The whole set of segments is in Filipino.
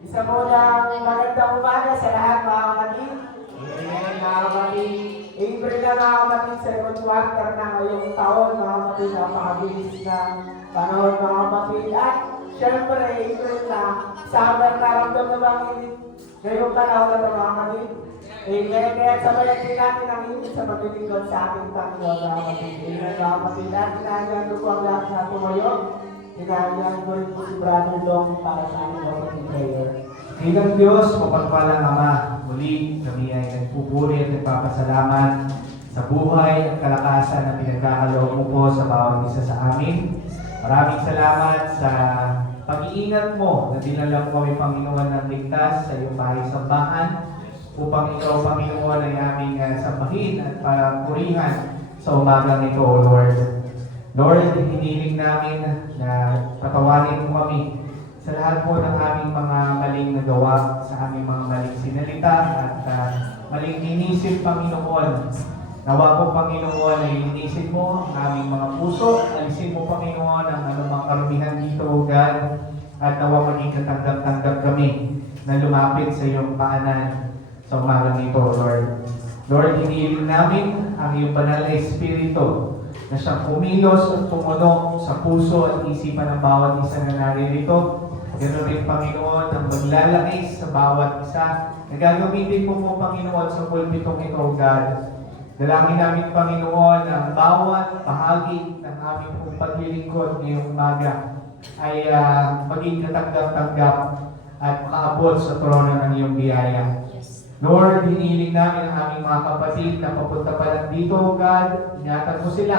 Isa munang magandang umaga sa lahat mga kapatid. Amen, mga kapatid. April na mga kapatid, second quarter na ngayong taon mga kapatid. Napakabilis ng panahon mga kapatid. At syempre, April na, summer na ramdam na bang init ngayong panahon na mga kapatid. Amen. Kaya sabayan din natin ang init sa paglilingkod sa ating Panginoon mga kapatid. Amen, mga kapatid. At kinahanglan ko po ang lahat na tumayo. Kinahanglan ko rin po si Brother Dong para sa ating opening prayer. Bilang Diyos, mapagpalang Ama, muli kami ay nagpupuri at nagpapasalamat sa buhay at kalakasan na pinagkakaloob mo po sa bawat isa sa amin. Maraming salamat sa pag-iingat mo na dinala mo kami, Panginoon, ng ligtas sa iyong bahay-sambahan upang ikaw, Panginoon, ay aming sambahin at purihan sa umagang ito, O Lord. Lord, hiniling namin na patawarin mo kami sa lahat po ng aming mga maling nagawa, sa aming mga maling sinalita at maling inisip, Panginoon. Nawa po, Panginoon, ay inisin mo ang aming mga puso. Alisin mo, Panginoon, ang anumang karumihan dito, O God. At nawa maging katanggap-tanggap kami na lumapit sa iyong paanan sa umagang ito, Lord. Lord, hiniling namin ang iyong banal na Espiritu na siyang kumilos at tumunog sa puso at isipan ng bawat isa na naririto. Ganoon rin, Panginoon, ang maglalakis sa bawat isa na gagamitin mo po, Panginoon, sa pulpitong ito, God. Dalangin namin, Panginoon, ang bawat bahagi ng aming pong paglilingkod ngayong umaga ay maging katanggap-tanggap at makaabot sa trono ng iyong biyaya. Lord, hiniling namin ang aming mga kapatid na papunta pa lang dito, God. Ingatan mo sila.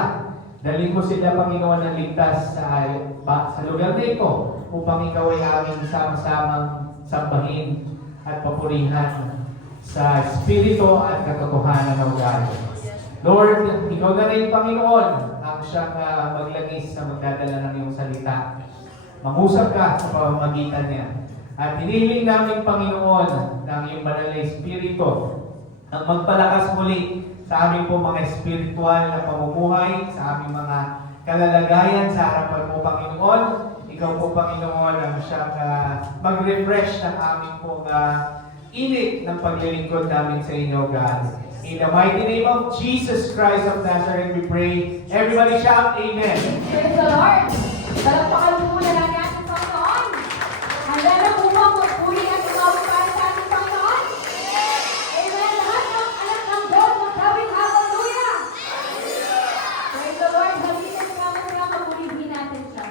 Dalhin mo sila, Panginoon, ng ligtas sa lugar na ito upang ikaw ay aming sama-samang sambahin at papurihan sa Espiritu at katotohanan ng God. Lord, ikaw na rin, Panginoon, ang siyang maglagis sa magdadala ng iyong salita. Mangusap ka sa pamamagitan niya. At hiniling namin, Panginoon, ng iyong banal na Espiritu ang magpalakas muli sa aming po mga espiritual na pamumuhay, sa aming mga kalalagayan sa harapan mo, Panginoon. Ikaw po, Panginoon, ang siyang mag-refresh ng aming pong init ng paglilingkod namin sa inyo, God. In the mighty name of Jesus Christ of Nazareth, we pray. Everybody shout, Amen. Praise the Lord! Palakpakan po muna natin ating Panginoon. Handa na po ba magpuli at umawit para sa ating Panginoon? Amen! Lahat ng anak ng Diyos, magsabing hallelujah! Praise the Lord! Halina sa mga mga mapulihin natin siya.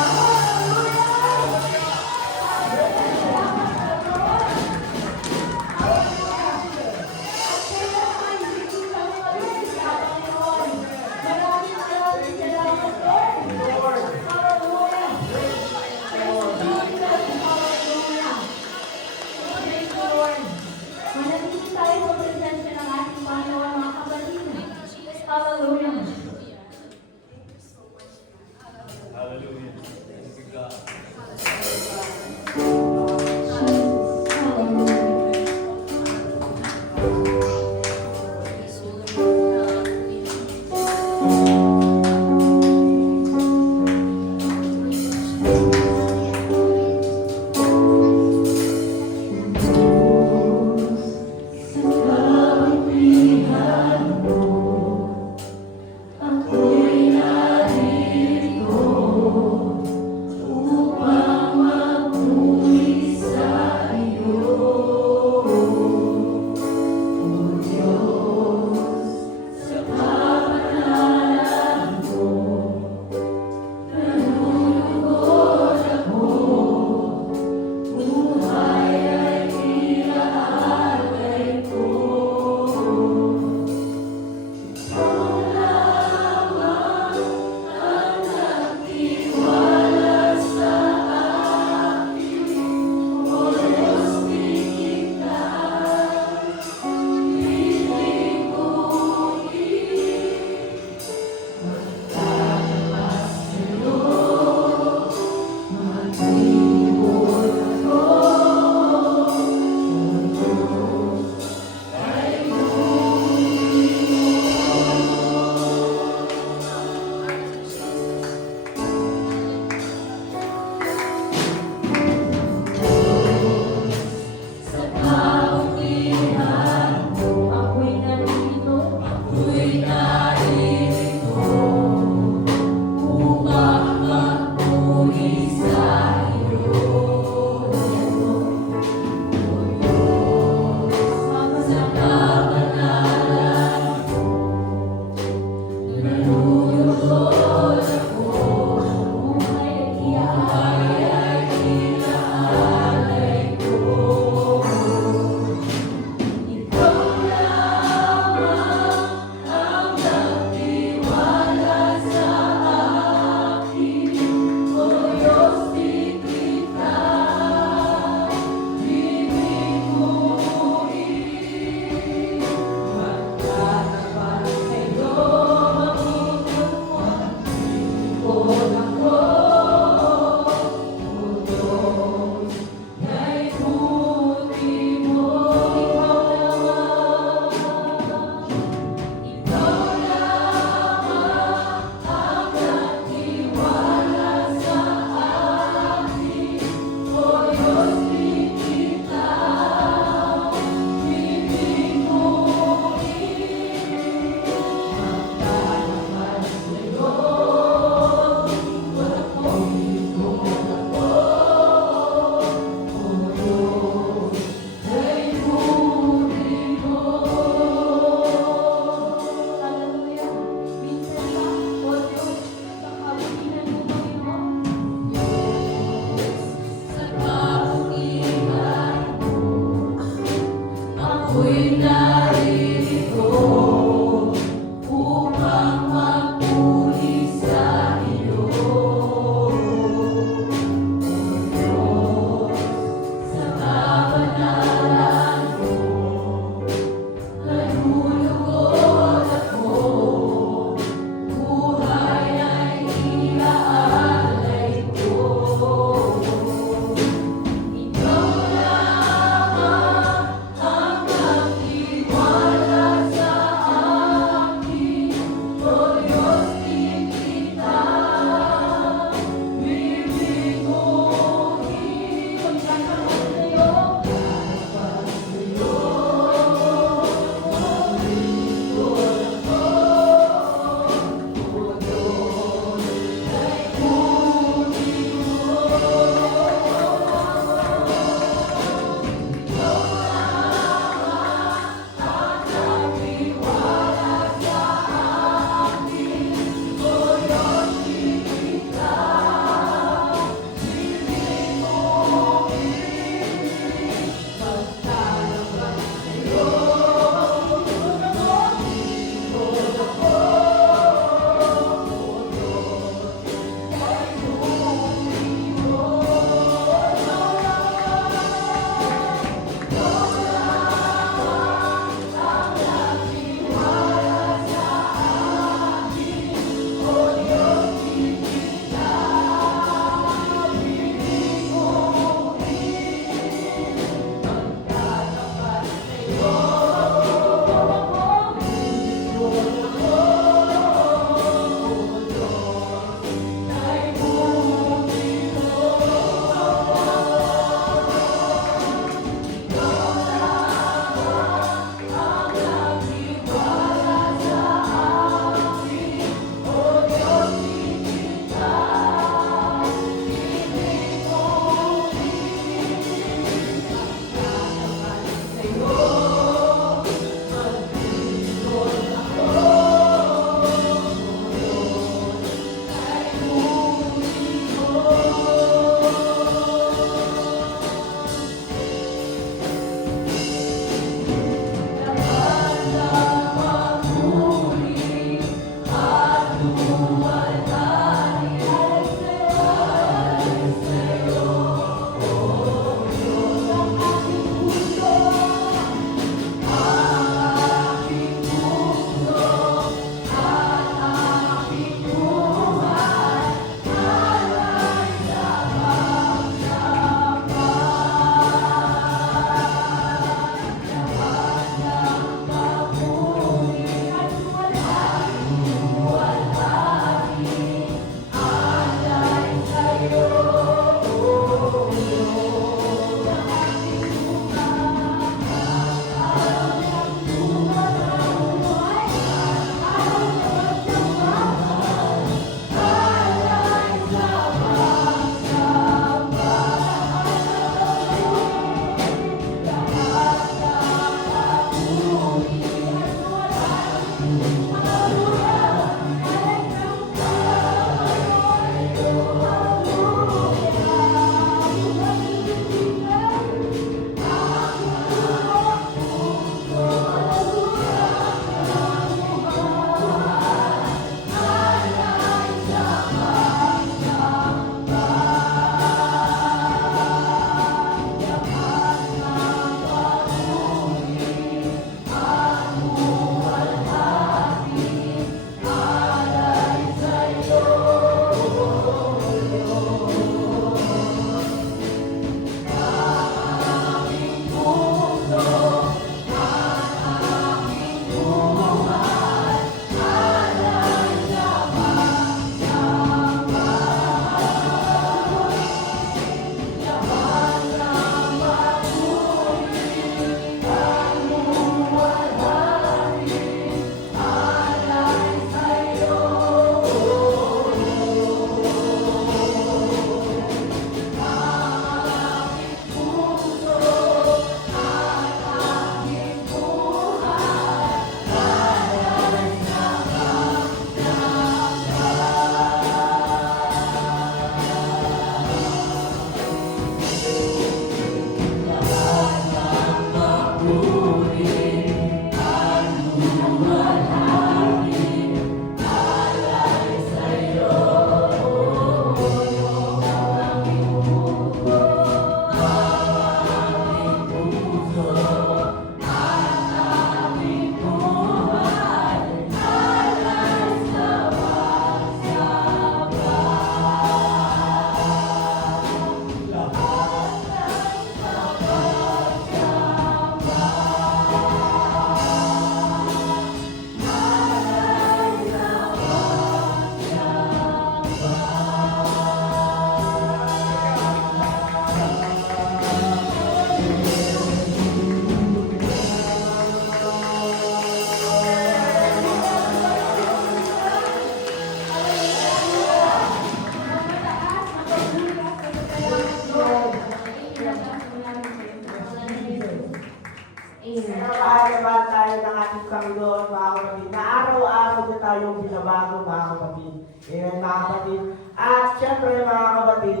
kapatid, na araw-araw na tayong binabago mga kapatid. Amen mga kapatid. At syempre mga kapatid,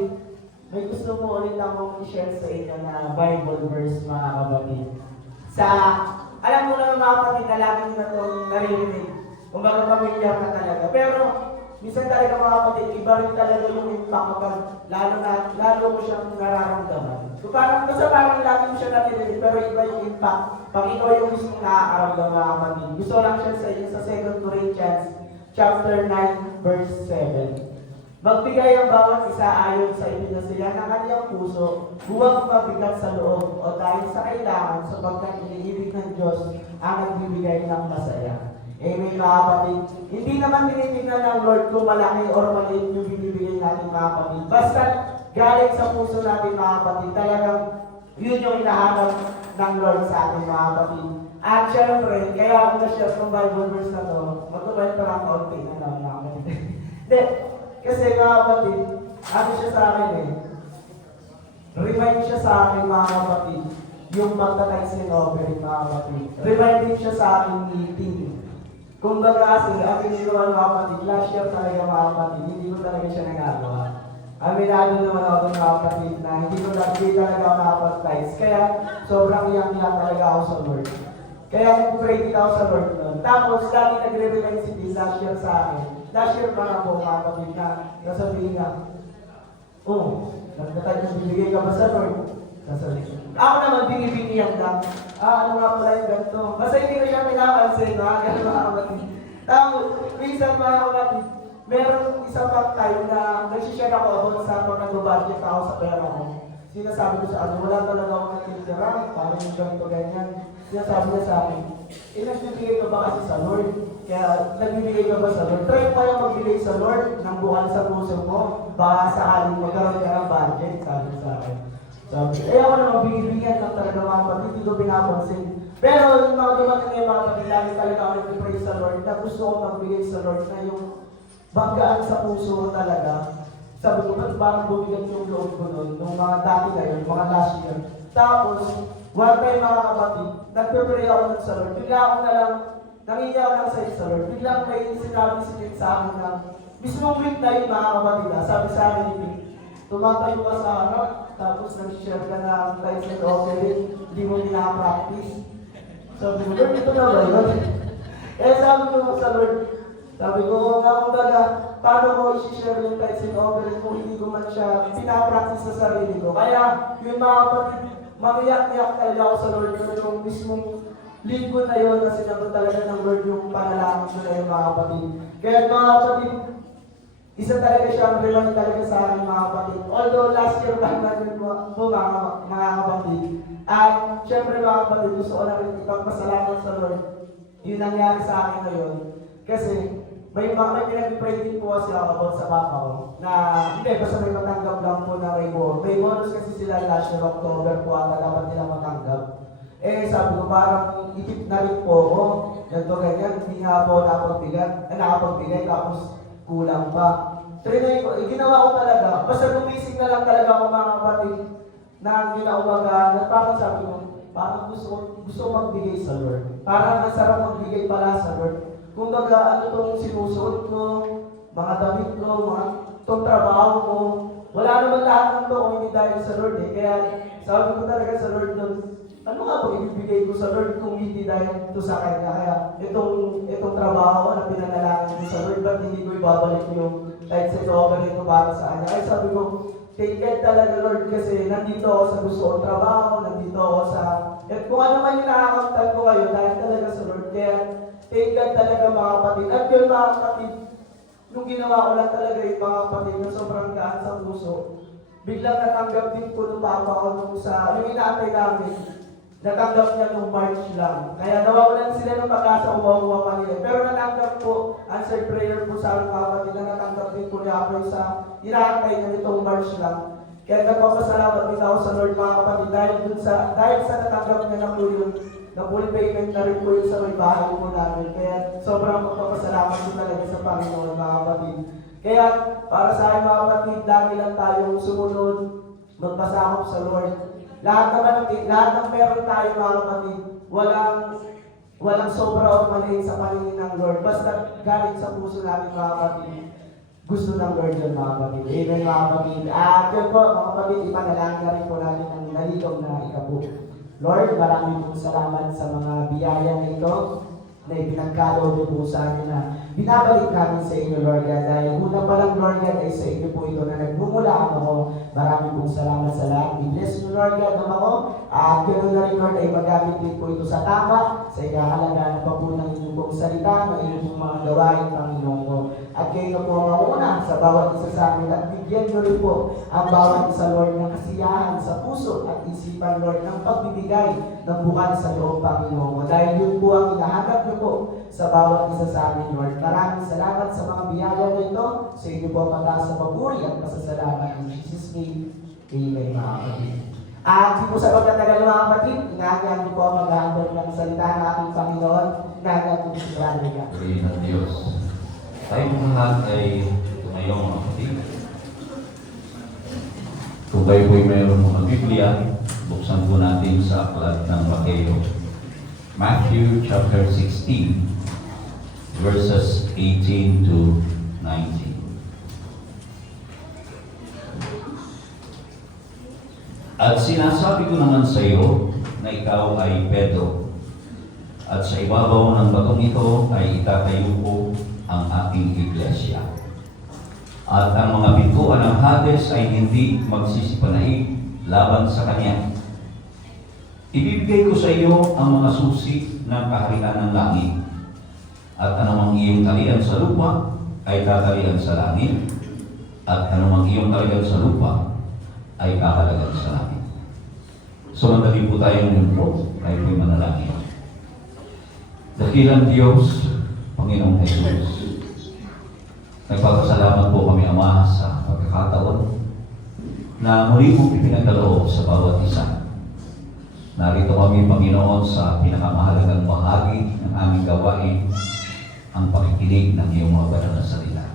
may gusto mo ulit akong i-share sa inyo na Bible verse mga kapatid. Alam mo naman mga kapatid na lagi nyo na itong naririnig. Kumbaga pamilyar na talaga. Pero minsan talaga mga kapatid, iba rin talaga yung impact kapag lalo ko siyang nararamdaman. So parang lagi mo siya naririnig, pero iba yung impact pag ikaw yung mismo nakakaramdam mga kapatid. Gusto lang siya sa inyo sa 2 Corinthians chapter 9 verse 7. Magbigay ang bawat isa ayon sa ipinasiya ng kanyang puso, huwag mabigat sa loob o dahil sa kailangan sapagkat iniibig ng Diyos ang nagbibigay ng masaya. Amen mga kapatid. Hindi naman tinitingnan ng Lord kung malaki or maliit yung binibigay natin mga kapatid. Basta galing sa puso natin mga kapatid, talagang yun yung hinahanap ng Lord sa atin mga kapatid. At syempre, kaya ako na-share ng Bible verse na to, magkukwento lang kaunti na lang mga kapatid. Hindi. Kasi mga kapatid, ano siya sa akin remind siya sa akin mga kapatid, yung magta-thanksgiving offering mga kapatid. Remind din siya sa akin meeting. Kung baga kasi, aking ginawa mga kapatid, last year talaga mga kapatid, hindi ko talaga siya nagagawa. Aminado naman ako ng mga kapatid na hindi talaga ako nakapag-tithes. Kaya sobrang iyak-iyak talaga ako sa Lord. Kaya nag-pray din ako sa Lord noon. Tapos, lagi nagre-remind si Bill last year sa akin. Last year pa nga po mga kapatid na nasabihin nga, nagbibigay ka ba sa Lord? Sasabihin. Ako naman, binibigyan lang. Ano nga pala yung ganito? Basta hindi ko siya pinapansin, gano'n mga kapatid. Tapos, minsan mga kapatid, meron isang pang time na nagsishare ako about sa pag nag-budget ako sa pera ko. Sinasabi ko sa wala talaga ako natitira, parang yung ganito ganyan. Sinasabi niya sa akin, nagbibigay ka ba kasi sa Lord? Kaya nagbibigay ka ba sa Lord? Try mo kaya magbigay sa Lord ng buwan sa puso mo, baka sakaling magkaroon ka ng budget, sabi sa akin. Sabi, ako naman binibigyan lang talaga mga kapatid, hindi ko pinapansin. Pero yung mga dumating ngayon mga kapatid, lagi talaga ako nag-pray sa Lord na gusto ko magbigay sa Lord na yung banggaan sa puso ko talaga. Sabi ko, ba't parang bumigat yung loob ko nun, nung mga dati na yun, mga last year. Tapos, one time mga kapatid, nagpe-pray ako nun sa Lord. Bigla ako na lang, nangiya ako lang sa Lord. Biglang may sinabi si sa akin na, mismong week na yun mga kapatid, sabi sa akin ni Vic, tumatayo ka sa harap, tapos nag-share ka na tithes and offering, hindi mo nila-practice. Sabi ko, Lord, ito na ba yun? Sabi ko sa Lord, sabi ko, kumbaga, paano ko isi-share yung tithes and offering kung hindi ko man siya pinapractice sa sarili ko. Kaya, yung mga kapatid, magiyak-iyak talaga ako sa Lord yung mismong linggo na yun na sinagot talaga ng Lord yung panalangin ko na yung mga kapatid. Kaya mga kapatid, isa talaga siyang remind talaga sa akin mga kapatid. Although last year pa naman po mga kapatid. At syempre mga kapatid, gusto ko na rin ipagpasalamat sa Lord yung nangyari sa akin ngayon. Kasi may pinag-pray din po kasi ako about sa papa ko. Na hindi, basta may matanggap lang po na may bonus. May bonus kasi sila last year October po ata dapat nila matanggap. Sabi ko parang itip na rin po ako. Ganto ganyan, hindi nga po nakapagbigay tapos kulang pa. Trinay ko, ginawa ko talaga. Basta gumising na lang talaga ako mga kapatid na ginaumaga na parang sabi ko, parang gusto ko magbigay sa Lord. Parang masarap magbigay pala sa Lord. Kung baga, ano itong sinusuot ko, mga damit ko, itong trabaho ko, wala naman lahat ng ito kung hindi dahil sa Lord Kaya sabi ko talaga sa Lord nun, ano nga po ibibigay ko sa Lord kung hindi dahil ito sa Kanya? Kaya itong trabaho na pinanalangin ko sa Lord, ba't hindi ko ibabalik yung tithes and offering ko para sa Kanya? Ay sabi ko, take care talaga Lord kasi nandito ako sa gusto kong trabaho, nandito ako sa... At kung ano man yung nakakamtan ko kayo, dahil talaga sa Lord. Kaya take care talaga mga kapatid. At yun mga kapatid, nung ginawa ko lang talaga yung mga kapatid na sobrang gaan sa puso, biglang natanggap din po ng papa ko nung yung inaatay namin. Natanggap niya nung March lang. Kaya nawawalan sila ng pag-asa, umawa pa nila. Pero natanggap po, answered prayer po sa aking kapatid na natanggap din po niya ako sa inaantay niya nitong March lang. Kaya nagpapasalamat din ako sa Lord mga kapatid dahil sa natanggap niya na po yung na-full payment na rin po yung sa may bahay po namin. Kaya sobrang magpapasalamat po talaga sa Panginoon mga kapatid. Kaya para sa akin mga kapatid, lagi lang tayong sumunod, magpasakop sa Lord. Lahat ng meron tayo mga kapatid, walang walang sobra o maliit sa paningin ng Lord. Basta galing sa puso natin mga kapatid. Gusto ng Lord yun mga kapatid. Amen mga kapatid. At yun po mga kapatid, ipanalangin na rin po natin ang nalikaw na ikabu. Lord, maraming pong salamat sa mga biyaya na ito na ipinagkaloob niyo po sa amin na binabalik namin sa inyo, Lord God. Dahil una pa lang, Lord God, ay sa inyo po ito na nagmumulaan ako. Maraming pong salamat sa lahat. I-bless niyo, Lord God, naman ako. At ganoon na rin, Lord, ay magamit din po ito sa tama, sa ikahalagaan pa po ng inyong pong salita, ng inyong pong mga gawain, Panginoon ko. At kayo na po ang mauna sa bawat isa sa amin. At bigyan niyo rin po ang bawat isa, Lord, ng kasiyahan sa puso at isipan, Lord, ng pagbibigay ng bukan sa loob, Panginoon ko. Dahil yun po ang inahanap niyo po sa bawat isa sa amin, Lord. Maraming salamat sa mga biyaya na ito. Sa inyo po ang mataas na papuri at pasasalamat in Jesus' name. Amen, mga kapatid. At di po sa pagtatagal mga kapatid, inaanyan niyo po ang mag-aambag ng salita ng ating Panginoon. Inaanyan niyo po si Brother Gab. Purihin ng Diyos. Tayong lahat ay tumayong mga kapatid. Kung kayo po'y mayroon mga Biblia, buksan po natin sa aklat ng Mateo. Matthew chapter 16, verses 18 to 19. At sinasabi ko naman sa iyo na ikaw ay Pedro, at sa ibabaw ng batong ito ay itatayo ko ang aking iglesia. At ang mga pintuan ng Hades ay hindi magsisipanaig laban sa kanya. Ibibigay ko sa iyo ang mga susi ng kaharian ng langit. At anumang iyong talian sa lupa ay tatalian sa langit. At anumang iyong talian sa lupa ay kakalagan sa langit. Sumandali po tayong lingkod, tayo po'y manalangin. Dakilang Diyos, Panginoong Jesus, nagpapasalamat po kami, Ama, sa pagkakataon na muli mong ipinagkaloob sa bawat isa. Narito kami, Panginoon, sa pinakamahalagang bahagi ng aming gawain, ang pakikinig ng iyong mga banal na salita.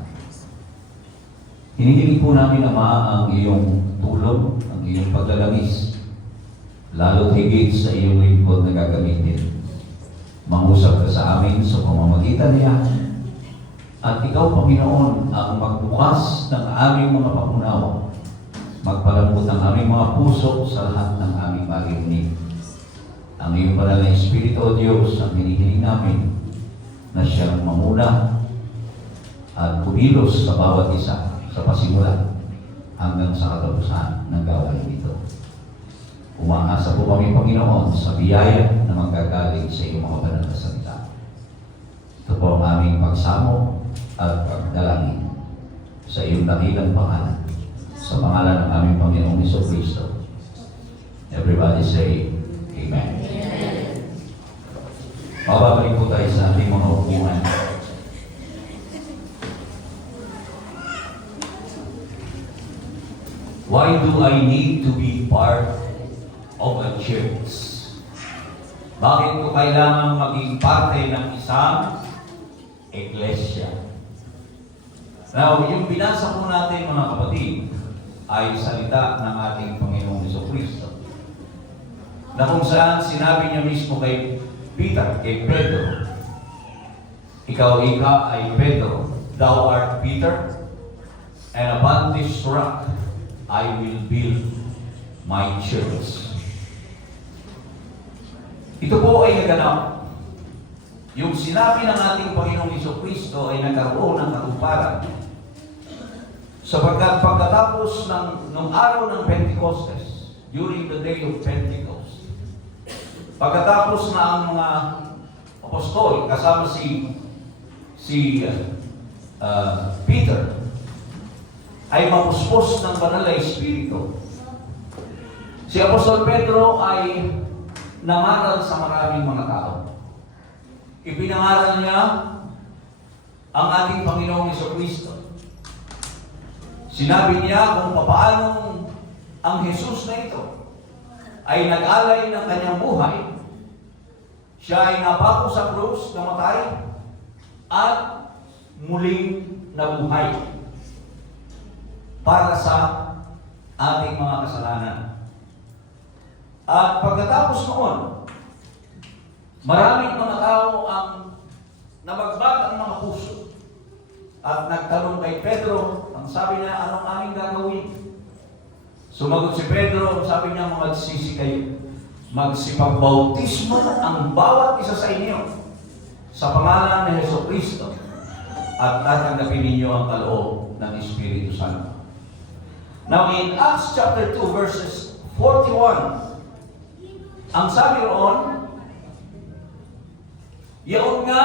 Hinihiling po namin, Ama, ang iyong tulong, ang iyong paglalangis, lalo't higit sa iyong lingkod na gagamitin. Mangusap ka sa amin sa pamamagitan niya, at ikaw, Panginoon, ang magbukas ng aming mga papunawa, magpalambot ng aming mga puso sa lahat ng aming maririnig. Ang iyong banal na Espiritu, O Diyos, ang hinihiling namin na siyang mamuna at kumilos sa bawat isa sa pasimula hanggang sa katapusan ng gawain ito. Umaasa po kami, Panginoon, sa biyaya na manggagaling sa iyong mga banal na salita. Ito po ang aming pagsamo at pagdalangin sa iyong dakilang pangalan, sa pangalan ng aming Panginoong Jesucristo. Everybody say, Amen. Mababalik po tayo sa ating mga upuan. Why do I need to be part of a church? Bakit ko kailangan maging parte ng isang iglesia? Now, yung binasa po natin mga kapatid ay salita ng ating Panginoong Jesucristo, na kung saan sinabi niya mismo kay Peter, kay Pedro, ikaw ay Pedro, thou art Peter, and upon this rock I will build my church. Ito po ay naganap. Yung sinabi ng ating Panginoong Jesucristo ay nagkaroon ng katuparan. Sapagkat pagkatapos ng araw ng Pentecostes, during the day of Pentecost, pagkatapos na ang mga apostol, kasama si Peter, ay mapuspos ng banal na Espiritu. Si Apostol Pedro ay nangaral sa maraming mga tao. Ipinangaral niya ang ating Panginoong Jesucristo. Sinabi niya kung paano ang Jesus na ito ay nag-alay ng kanyang buhay. Siya ay napako sa krus, namatay, at muling nabuhay para sa ating mga kasalanan. At pagkatapos noon, Maraming mga tao ang nabagbag ang mga puso at nagtanong kay Pedro, ang sabi niya, anong aming gagawin? Sumagot si Pedro, sabi niya, magsisi kayo. Magsipagbautismo ang bawat isa sa inyo sa pangalan ni Jesucristo at tatanggapin ninyo ang kaloob ng Espiritu Santo. Now in Acts chapter 2 verses 41, ang sabi roon, yaon nga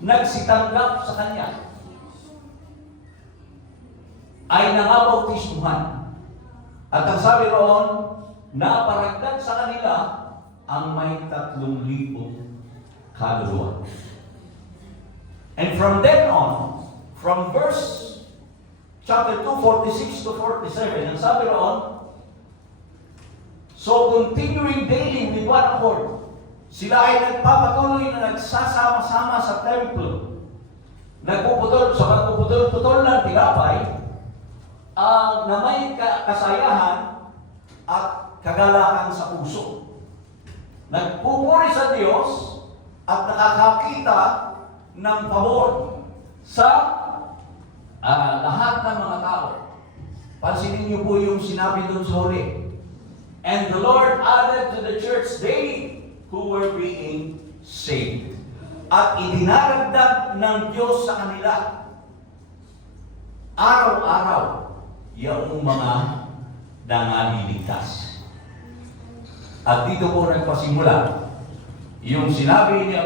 nagsitanggap sa Kanya ay nangabautismuhan. At ang sabi roon, naparagdag sa kanila ang may 3,000 kaluluwa. And from then on, from verse chapter 2, 46 to 47, ang sabi roon, so continuing daily with one accord, sila ay nagpapatuloy na nagsasama-sama sa templo, nagpuputol ng tinapay, na may kasayahan at kagalakan sa puso. Nagpupuri sa Diyos at nakakakita ng pabor sa lahat ng mga tao. Pansinin niyo po yung sinabi doon sa huli. And the Lord added to the church daily who were being saved. At idinaragdag ng Diyos sa kanila araw-araw yung mga nangaliligtas. At dito po nagpasimula yung sinabi ni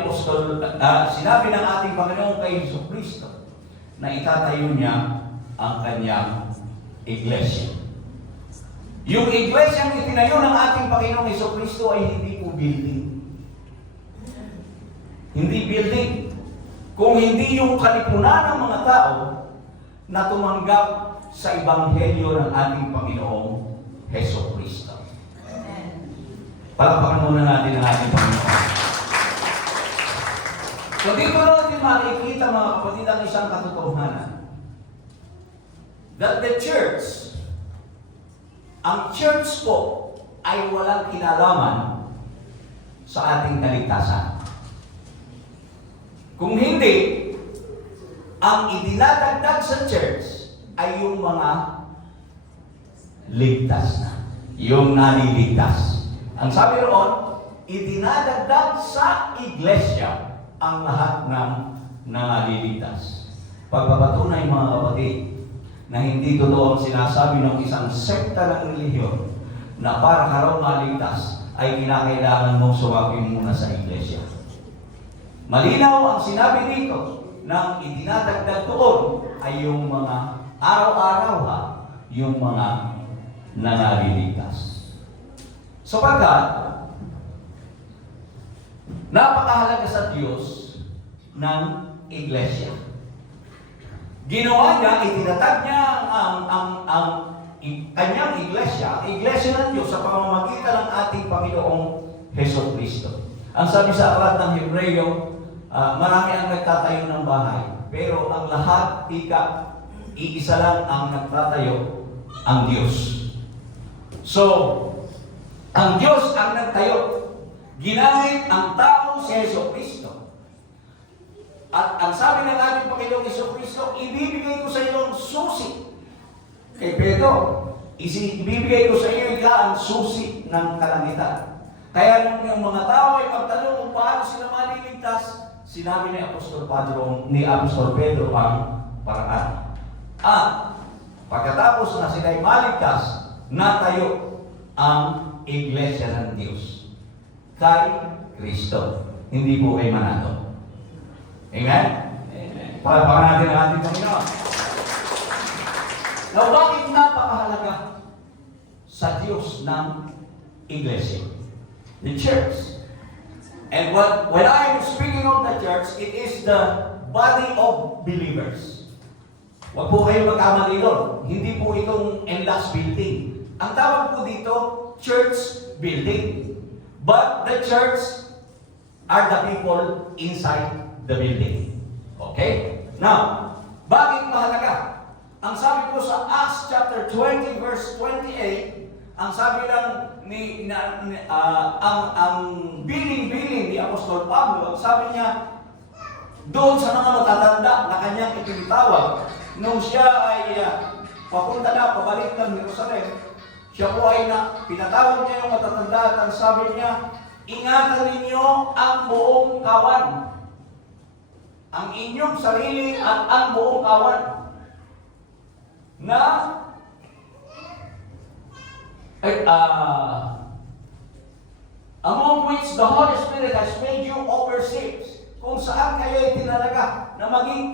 sinabi ng ating Panginoon kay Jesucristo na itatayo niya ang kanyang iglesia. Yung iglesia na itinayo ng ating Panginoong Jesucristo ay hindi po building. Hindi building. Kung hindi yung kalipunan ng mga tao na tumanggap sa Ebanghelyo ng ating Panginoong Jesucristo. Palakpakan muna natin ang ating Panginoon. So dito natin makikita mga kapatid ang isang katotohanan. That the church, ang church po ay walang kinalaman sa ating kaligtasan. Kung hindi, ang idinadagdag sa church ay yung mga ligtas na. Yung naliligtas. Ang sabi roon, idinadagdag sa iglesia ang lahat ng naliligtas. Pagpapatunay mga kapatid, na hindi totoo ang sinasabi ng isang sekta ng relihiyon na para ka raw maligtas ay kinakailangan mong sumapi muna sa iglesia. Malinaw ang sinabi dito nang idinadagdag doon ay yung mga araw-araw yung mga nangaliligtas. Sapagkat napakahalaga sa Diyos ng iglesia. Ginawa niya, itinatag niya ang kanyang iglesia ng Diyos sa pamamagitan ng ating Panginoong Jesucristo. Ang sabi sa aklat ng Hebreo, marami ang nagtatayo ng bahay, pero ang lahat, iisa lang ang nagtatayo, ang Diyos. So, ang Diyos ang nagtayo. Ginamit ang tao si Jesucristo. At ang sabi ng ating Panginoong Jesucristo, ibibigay ko sa iyo ang susi. Kay Pedro, ibibigay ko sa iyo ang susi ng kalangitan. Kaya nung yung mga tao ay magtanong kung paano sila maliligtas, sinabi ni Apostol Pedro ang paraan. At pagkatapos na sila ay maligtas, natayo ang iglesia ng Diyos kay Kristo. Hindi po kay Manato. Amen? Amen. Palakpakan natin ang ating Panginoon. Now, bakit napakahalaga sa Diyos ng iglesia? The church. And when I am speaking of the church, it is the body of believers. Huwag po kayo magkamali doon. Hindi po itong enlarged building. Ang tawag po dito, church building. But the church are the people inside the building. Okay? Now, bakit mahalaga? Ang sabi po sa Acts chapter 20 verse 28, ang sabi lang ang biling-biling ni Apostol Pablo, ang sabi niya, doon sa mga matatanda na kanyang ipinitawag, nung siya ay papunta na, pabalik ng Jerusalem, siya po ay pinatawag niya yung matatanda at ang sabi niya, ingatan ninyo ang buong kawan. Ang inyong sarili at ang buong kawan. Na among which the Holy Spirit has made you overseers, kung saan kayo ay tinalaga na maging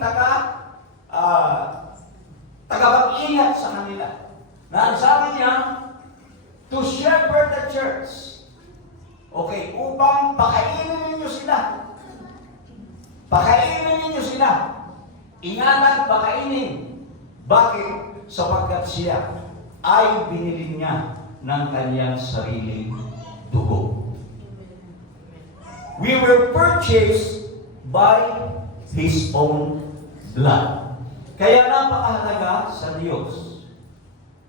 tagapag-ingat sa kanila. Na ang sabi niya, to shepherd the church. Okay, upang pakainin ninyo sila. Pakainin ninyo sila. Ingatan, pakainin. Bakit? Sapagkat siya ay binili niya ng kanyang sariling dugo. We were purchased by His own blood. Kaya napakahalaga sa Diyos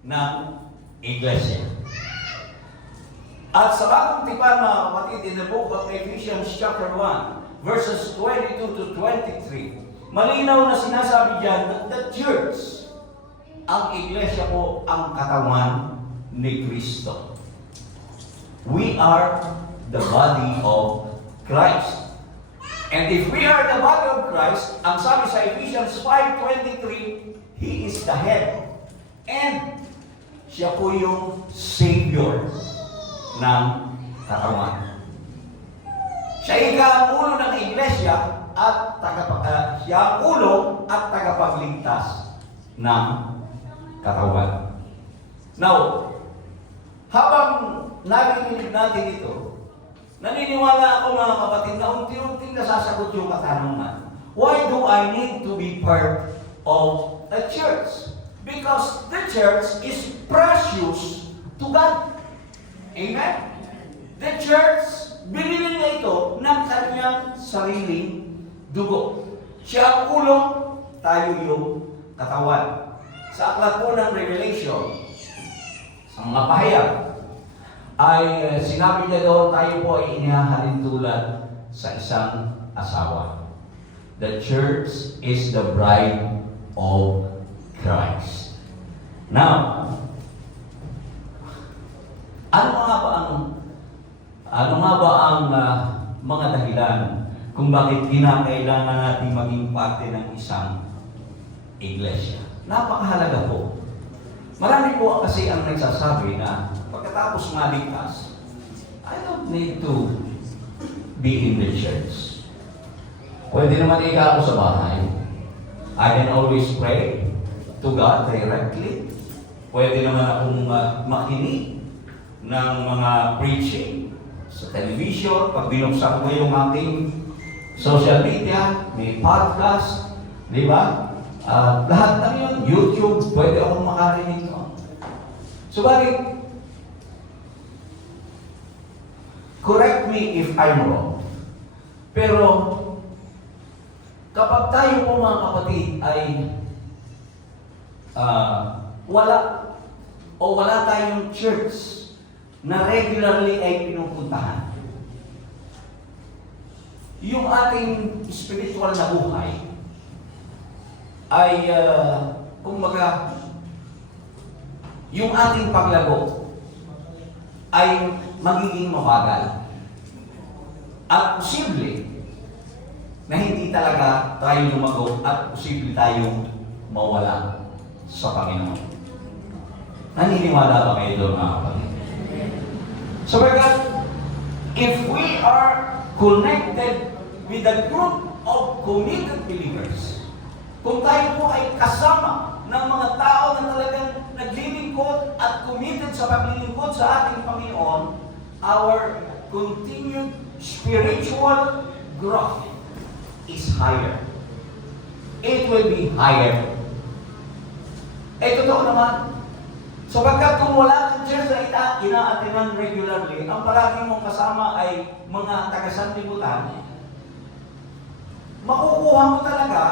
ng Iglesia. At sa bagong tipan, mga kapatid, in the book of Ephesians chapter 1, verses 22 to 23, malinaw na sinasabi diyan that the church, ang Iglesia po, ang katawan ni Kristo. We are the body of Christ. And if we are the body of Christ, ang sabi sa Ephesians 5:23, He is the head. And siya po yung Savior ng katawan. Siya ang ulo ng Iglesia at siya ang ulo at tagapagligtas ng katawan. Now, habang narinig natin ito, naniniwala ako mga kapatid na unti-unting nasasagot yung katanungan. Why do I need to be part of the church? Because the church is precious to God. Amen? The church, binili niya ito ng kanyang sariling dugo. Siya ang ulo, tayo yung katawan. Sa aklat po ng Revelation, sa mga pahayag, ay sinabi niya doon, tayo po ay inihahalin tulad sa isang asawa. The church is the bride of Christ. Now, ano nga ba ang mga dahilan kung bakit kinakailangan natin maging parte ng isang iglesia? Napakahalaga po. Marami po kasi ang nagsasabi na pagkatapos maligtas, I don't need to be in the church. Pwede naman ika ako sa bahay. I can always pray to God directly. Pwede naman akong makinig ng mga preaching sa television. Pag binuksan ko yung ating social media, may podcast, di ba? Lahat ng yun, YouTube, pwede akong makarinig ko. Subalit, correct me if I'm wrong. Pero, kapag tayo po mga kapatid ay wala tayong church na regularly ay pinupuntahan, yung ating spiritual na buhay ay kumbaga yung ating paglago ay magiging mabagal at posible na hindi talaga tayo lumago at posible tayong mawala sa Panginoon. Naniniwala ba kayo doon mga kapatid? Sapagkat if we are connected with a group of committed believers, kung tayo po ay kasama ng mga tao na talagang naglilingkod at committed sa paglilingkod sa ating Panginoon, our continued spiritual growth is higher. It will be higher. Totoo naman. Sapagkat kung wala kang church na ina-attenan regularly, ang palagi mong kasama ay mga taga-sanlibutan, makukuha mo talaga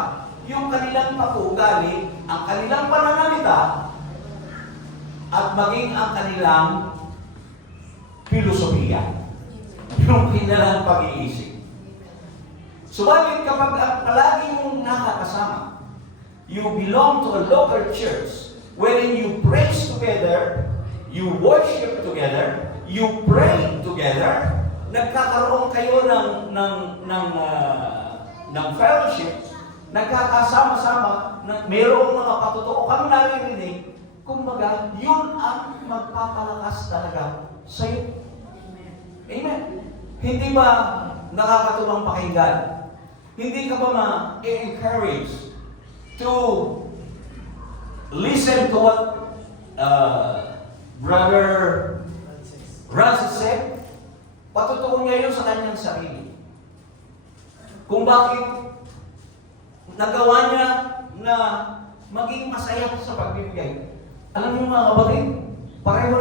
yung kanilang pag-uugali, ang kanilang pananalita, at maging ang kanilang filosofiya, yung kanilang pag-iisip. Subalit kapag palagi mong nakakasama, you belong to a local church wherein you praise together, you worship together, you pray together, nagkakaroon kayo ng fellowship, nagkakasama-sama, mayroong mga patotoo kang naririnig, kumbaga, yun ang magpapalakas talaga sa'yo. Amen. Hindi ba nakakatuwang pakinggan? Hindi ka ba ma-encourage to listen to what Brother Francis said? Patutuon niya yun sa kanyang sarili. Kung bakit nagawa niya na maging masaya sa pagbibigay. Alam niyo mga kapatid, pareho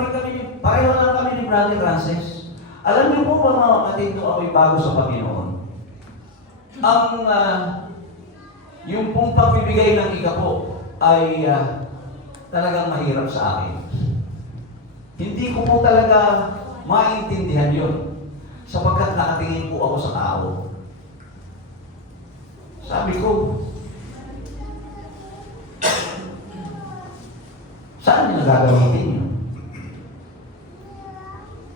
lang kami ni Brother Francis. Alam niyo po mga kapatid, nung ako'y bago sa Panginoon, yung pong pagbibigay ng ikapo ay talagang mahirap sa akin. Hindi ko po talaga maintindihan yun sapagkat nakatingin po ako sa tao. Sabi ko, saan niya gagamitin yun?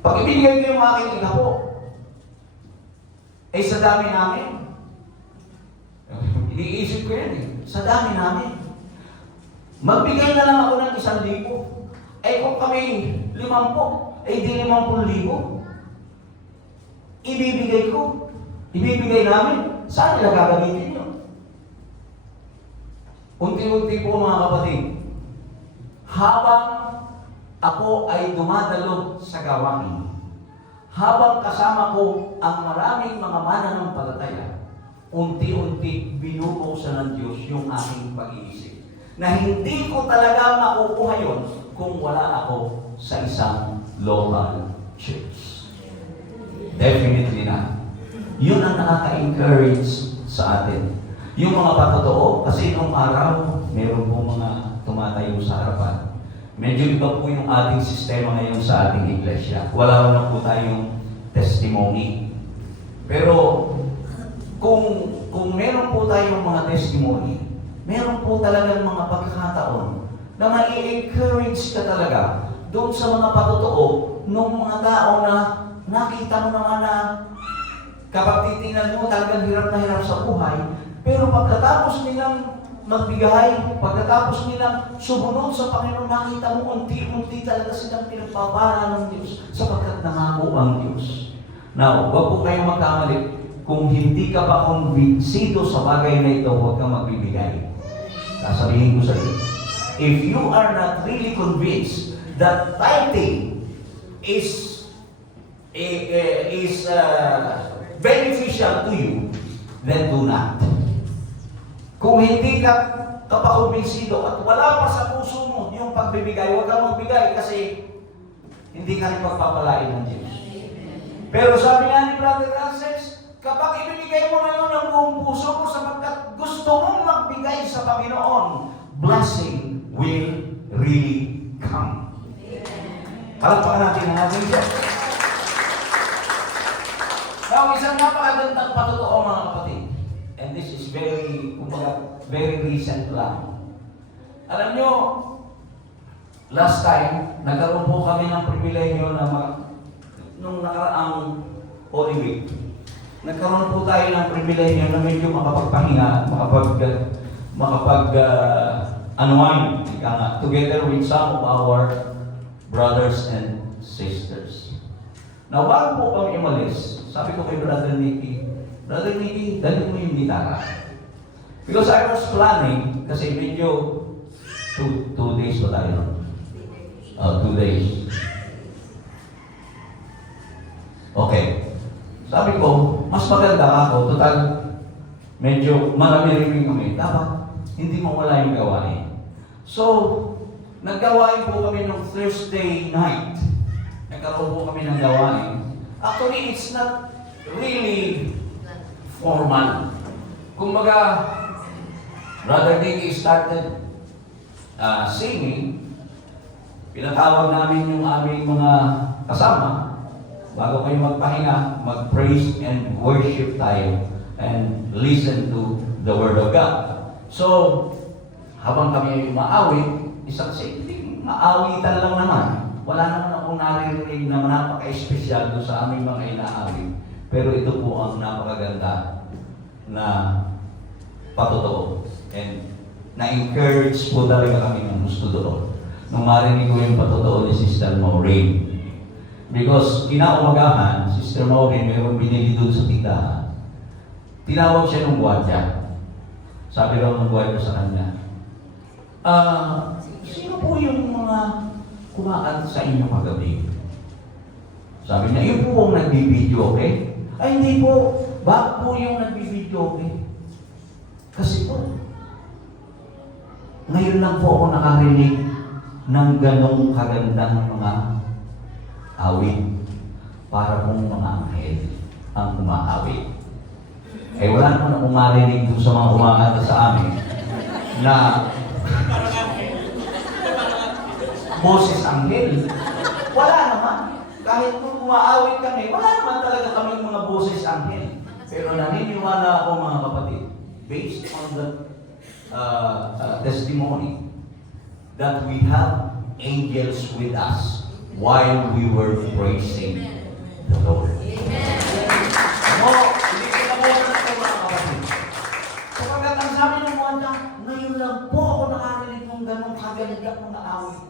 Pag ibigay ko yung aking ikapo, ay sa dami namin. Iniisip ko yan eh. Sa dami namin. Magbigay na lang ako ng 1,000. Ay kung kami 50, ay di 50,000. Ibibigay ko. Ibibigay namin. Saan nila gagamitin yun? Unti-unti po mga kapatid, habang ako ay dumadalo sa gawain, habang kasama ko ang maraming mga mananampalataya, unti-unti binubuksan ng Diyos yung aking pag-iisip. Na hindi ko talaga makukuha yun kung wala ako sa isang local church. Definitely na. Yun ang nakaka-encourage sa atin. Yung mga patotoo, kasi nung araw, meron po mga tumatayo sa harapan. Medyo iba po yung ating sistema ngayon sa ating iglesia. Wala na po tayong testimony. Pero kung meron po tayong mga testimony, meron po talagang mga pagkakataon na mai-encourage ka talaga doon sa mga patotoo ng mga tao na nakita mo naman na kapag titingnan mo talagang hirap na hirap sa buhay, pero pagkatapos nilang magbigay, pagkatapos nilang sumunod sa Panginoon, nakita mo unti-unti talaga silang pinagpapala ng Diyos sapagkat nangako ang Diyos. Now, huwag po kayong magkamali. Kung hindi ka pa kumbinsido sa bagay na ito, huwag kang magbibigay. Sasabihin ko sa iyo, if you are not really convinced that tithing is beneficial to you, then do not. Kung hindi ka kapakumbinsido at wala pa sa puso mo yung pagbibigay, huwag kang magbigay kasi hindi ka rin pagpapalain ng Diyos. Pero sabi nga ni Brother Francis, kapag ibibigay mo na yun ang buong puso mo sapagkat gusto mong magbigay sa Panginoon, blessing will really come. Palagpakan natin ang ating Diyos. Now, isang napakagandang patotoo mga kapatid. And this is very recent lang. Alam nyo, last time, nagkaroon po kami ng pribilehiyo na nung nakaraang Holy Week. Nagkaroon po tayo ng pribilehiyo na medyo makapagpahinga, unwind, together with some of our brothers and sisters. Now, bago po kami umalis, sabi ko kay Brother Nicky, dali mo yung gitara. Because I was planning, kasi medyo 2 days pa tayo. 2 days. Okay. Sabi ko, mas maganda ako. Total, medyo marami rin kami. Dapat, hindi mawala yung gawain. So, naggawain po kami ng Thursday night. Nagkaroon po kami ng gawain. Actually, it's not really formal. Kumbaga, Brother Nicky started singing, Pinatawag namin yung aming mga kasama bago kayo magpahinga, mag-praise and worship tayo and listen to the Word of God. So, habang kami ay umaawit, isang simpleng maawitan lang naman. Wala naman akong naririnig na napaka-espesyal doon sa aming mga inaawit. Pero ito po ang napakaganda na patotoo. And na-encourage po talaga kami ng gusto doon. Nung marinig ko yung patotoo ni Sister Maureen. Because kinaumagahan, Sister Maureen, mayroong binili doon sa tindahan. Tinawag siya ng gwardiya. Sabi raw ng gwardiya sa kanya, sino po yung mga kumakanta sa inyo kagabi? Sabi niya, yun po ang nagbibideo, okay? Ay, hindi po. Bakit po yung nagbibideo, okay? Kasi po, ngayon lang po ako nakarinig ng ganong kagandang mga awit para pong mga anghel ang umaawit. Eh wala naman akong marinig doon sa mga kumakanta sa amin na boses anghel. Wala naman. Kahit kung umaawit kami, wala naman talaga kaming mga boses anghel. Pero naniniwala ako mga kapatid, based on the testimony that we have angels with us while we were praising the Lord. Ano, hindi ko na muna ito mga kapatid. Kapagkat ang sabi ng Wanda, ngayon lang po ako nakarinig ng ganong kaganda kong naawit.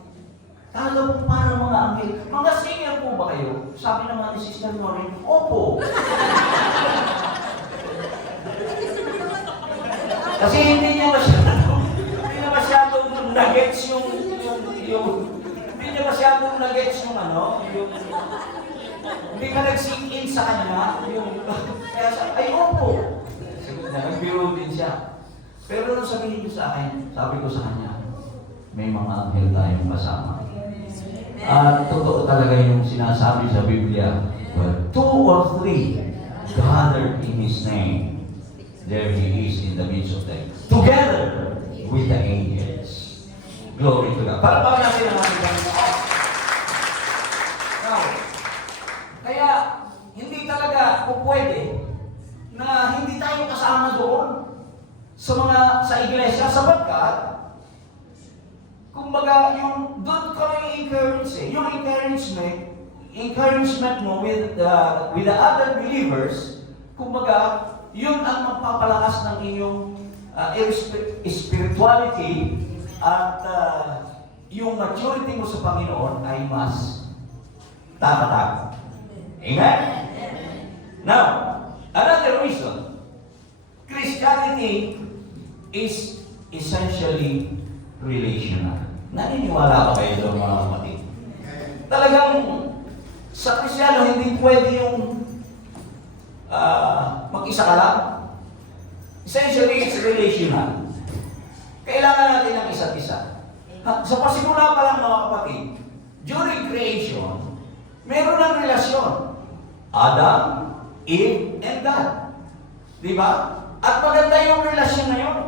Talaga po parang mga anghel. Mga singer po ba kayo? Sabi naman ni Sister Maureen, opo. Kasi hindi niya masyadong nagets yung hindi niya masyadong nagets yung hindi ka nag-sink in sa kanya, kaya siya, ay opo. Nagbiro din siya. Pero nung sabihin niyo sa akin, sabi ko sa kanya, may mga anghel tayong kasama. At totoo talaga yung sinasabi sa Biblia, well, 2 or 3 gathered in His name, there He is in the midst of them, together with the angels. Glory to God. Para natin ang ating Panginoon. Now, kaya hindi talaga po pwede na hindi tayo kasama doon sa iglesia, sapagkat kumbaga yung doon kami encourage yung encouragement mo with the other believers, kumbaga yun ang magpapalakas ng iyong spirituality at yung maturity mo sa Panginoon ay mas tatatag. Amen? Now, another reason, Christianity is essentially relational. Naniniwala ba kayo doon mga kapatid? Talagang sa Kristiyano hindi pwede yung mag-isa ka lang. Essentially, it's relational. Kailangan natin ng isa't isa. Sa pasimula pa lang mga kapatid, during creation, meron ng relasyon. Adam, Eve, and God. Diba? At maganda yung relasyon na yun.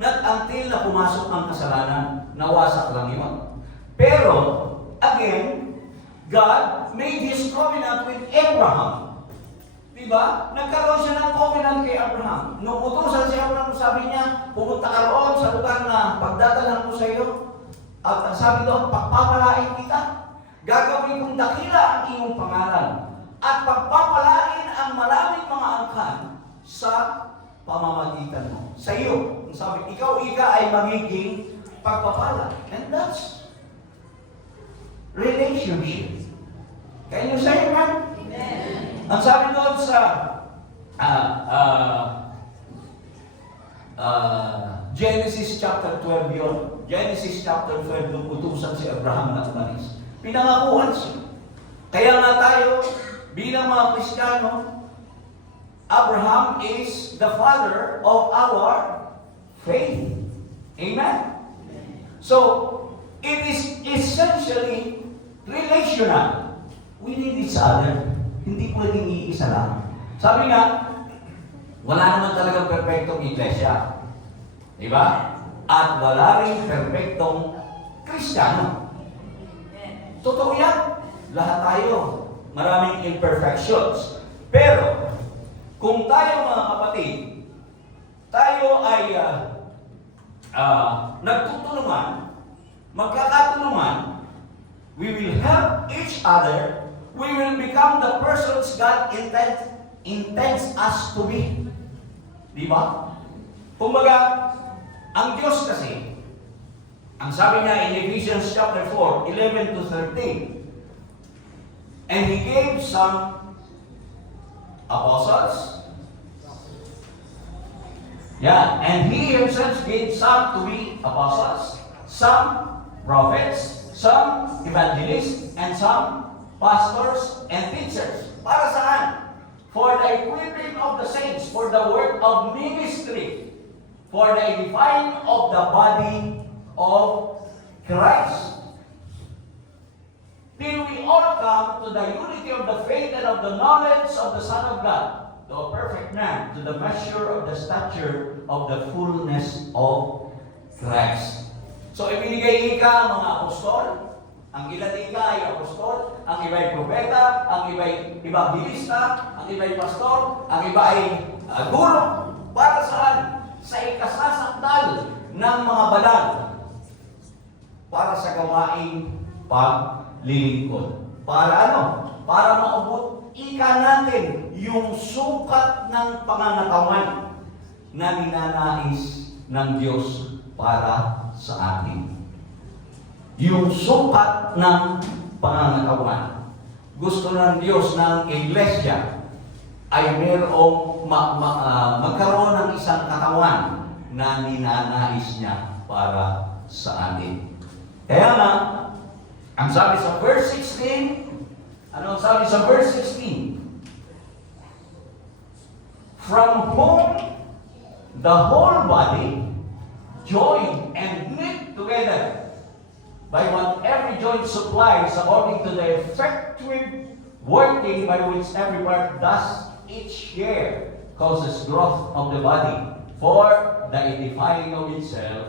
Not until na pumasok ang kasalanan, nawasak lang yun. Pero, again, God made His covenant with Abraham. Diba? Nagkaroon siya ng covenant kay Abraham. Nung utusan si Abraham, sabi niya, pumunta ka roon sa lugar na pagdadalan ko sa iyo. At ang sabi doon, pagpapalain kita. Gagawin kong dakila ang iyong pangalan. At pagpapalain ang maraming mga angkan sa pamamagitan mo. Sa iyo. Ang sabi, ikaw ay magiging pagpapala. And that's relationship. Can you say amen? Amen. Ang sabi doon sa Genesis chapter 12 yun. Genesis chapter 12, nung utusan si Abraham na umalis. Pinangakuhan siya. Kaya nga tayo, bilang mga Kristiyano, Abraham is the father of our faith. Amen? So, it is essentially relational. We need each other. Hindi pwedeng iisa lang. Sabi nga, wala naman talagang perfectong iglesia. Diba? At wala rin perfectong Kristiyano. Totoo yan. Lahat tayo. Maraming imperfections. Pero, kung tayo mga kapatid, tayo ay nagtutulungan, magkakatulungan, we will help each other, we will become the persons God intends us to be. Di ba? Kumbaga, ang Diyos kasi, ang sabi niya in Ephesians chapter 4, 11 to 13, and He gave some apostles, and He Himself gave some to be apostles, some prophets, some evangelists, and some pastors and teachers. Para saan? For the equipping of the saints, for the work of ministry, for the edifying of the body of Christ, till we all come to the unity of the faith and of the knowledge of the Son of God, to a perfect man, to the measure of the stature of the fullness of Christ. So, ibinigay ka mga apostol, ang ilan ika ay apostol, ang iba ay propeta, ang iba ay evangelista, ang iba ay pastor, ang iba ay guro. Para saan? Sa ikasasakdal ng mga banal. Para sa gawaing paglilingkod. Para ano? Para maubot ika natin yung sukat ng pangangatawan na ninanais ng Diyos para sa atin. Yung sukat ng pangangatawan. Gusto ng Diyos ng iglesia ay mayroong magkaroon ng isang katawan na ninanais niya para sa atin. Kaya nga, ang sabi sa verse 16, ano ang sabi sa verse 16? From whom the whole body joined and knit together by what every joint supplies according to the effective working by which every part does each share causes growth of the body for the edifying of itself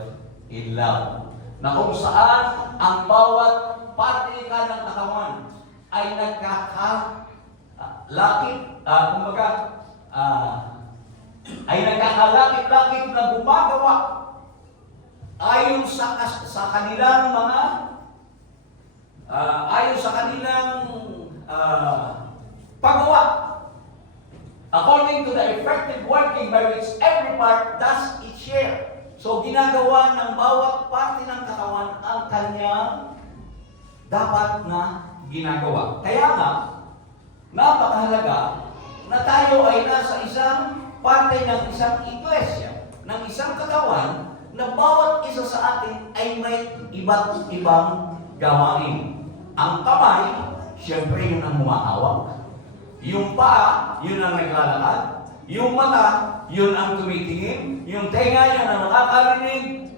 in love. Na kung saan ang bawat parte ka ng katawan ay nagkakalakit-lakit na gumagawa ayon sa kanilang mga paggawa, according to the effective working by which every part does its share. So, ginagawa ng bawat parte ng katawan ang kanyang dapat na ginagawa. Kaya nga, napakahalaga na tayo ay nasa isang parte ng isang iglesia, ng isang katawan, na bawat isa sa atin ay may iba't ibang gawain. Ang kamay, siyempre yun ang humahawak. Yung paa, yun ang naglalakad. Yung mata, yun ang tumitingin. Yung tenga, yun ang nakakarinig.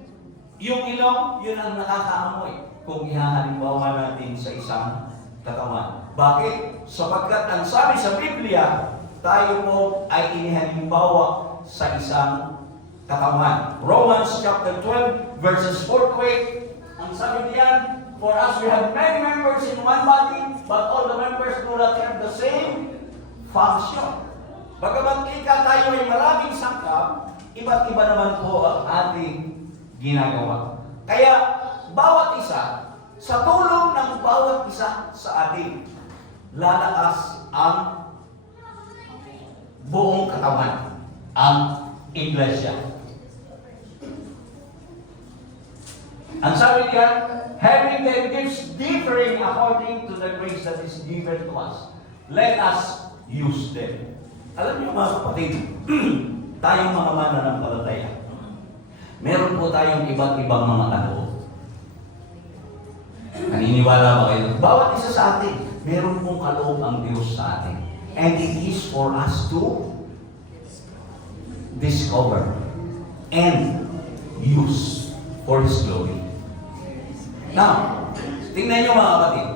Yung ilong, yun ang nakakaamoy. Kung ihahalimbawa natin sa isang katawan. Bakit? Sapagkat ang sabi sa Biblia, tayo po ay inihalimbawa sa isang katawan. Romans chapter 12, verses 4 to 8. Ang sabi diyan, for us we have many members in one body, but all the members do not have the same function. Bagamat tayo ay maraming sangkap, iba't iba naman po ang ating ginagawa. Kaya, bawat isa, sa tulong ng bawat isa sa atin, lalakas ang buong katawan, ang iglesia. Ang sabi niya, having the gifts differing according to the grace that is given to us, let us use them. Alam niyo mga kapatid, tayong mga mananampalataya, meron po tayong iba't ibang mga kaloob. Naniniwala ba kayo? Bawat isa sa atin, meron pong kaloob ang Diyos sa atin. And it is for us to discover and use for His glory. Now, tingnan niyo mga kapatid.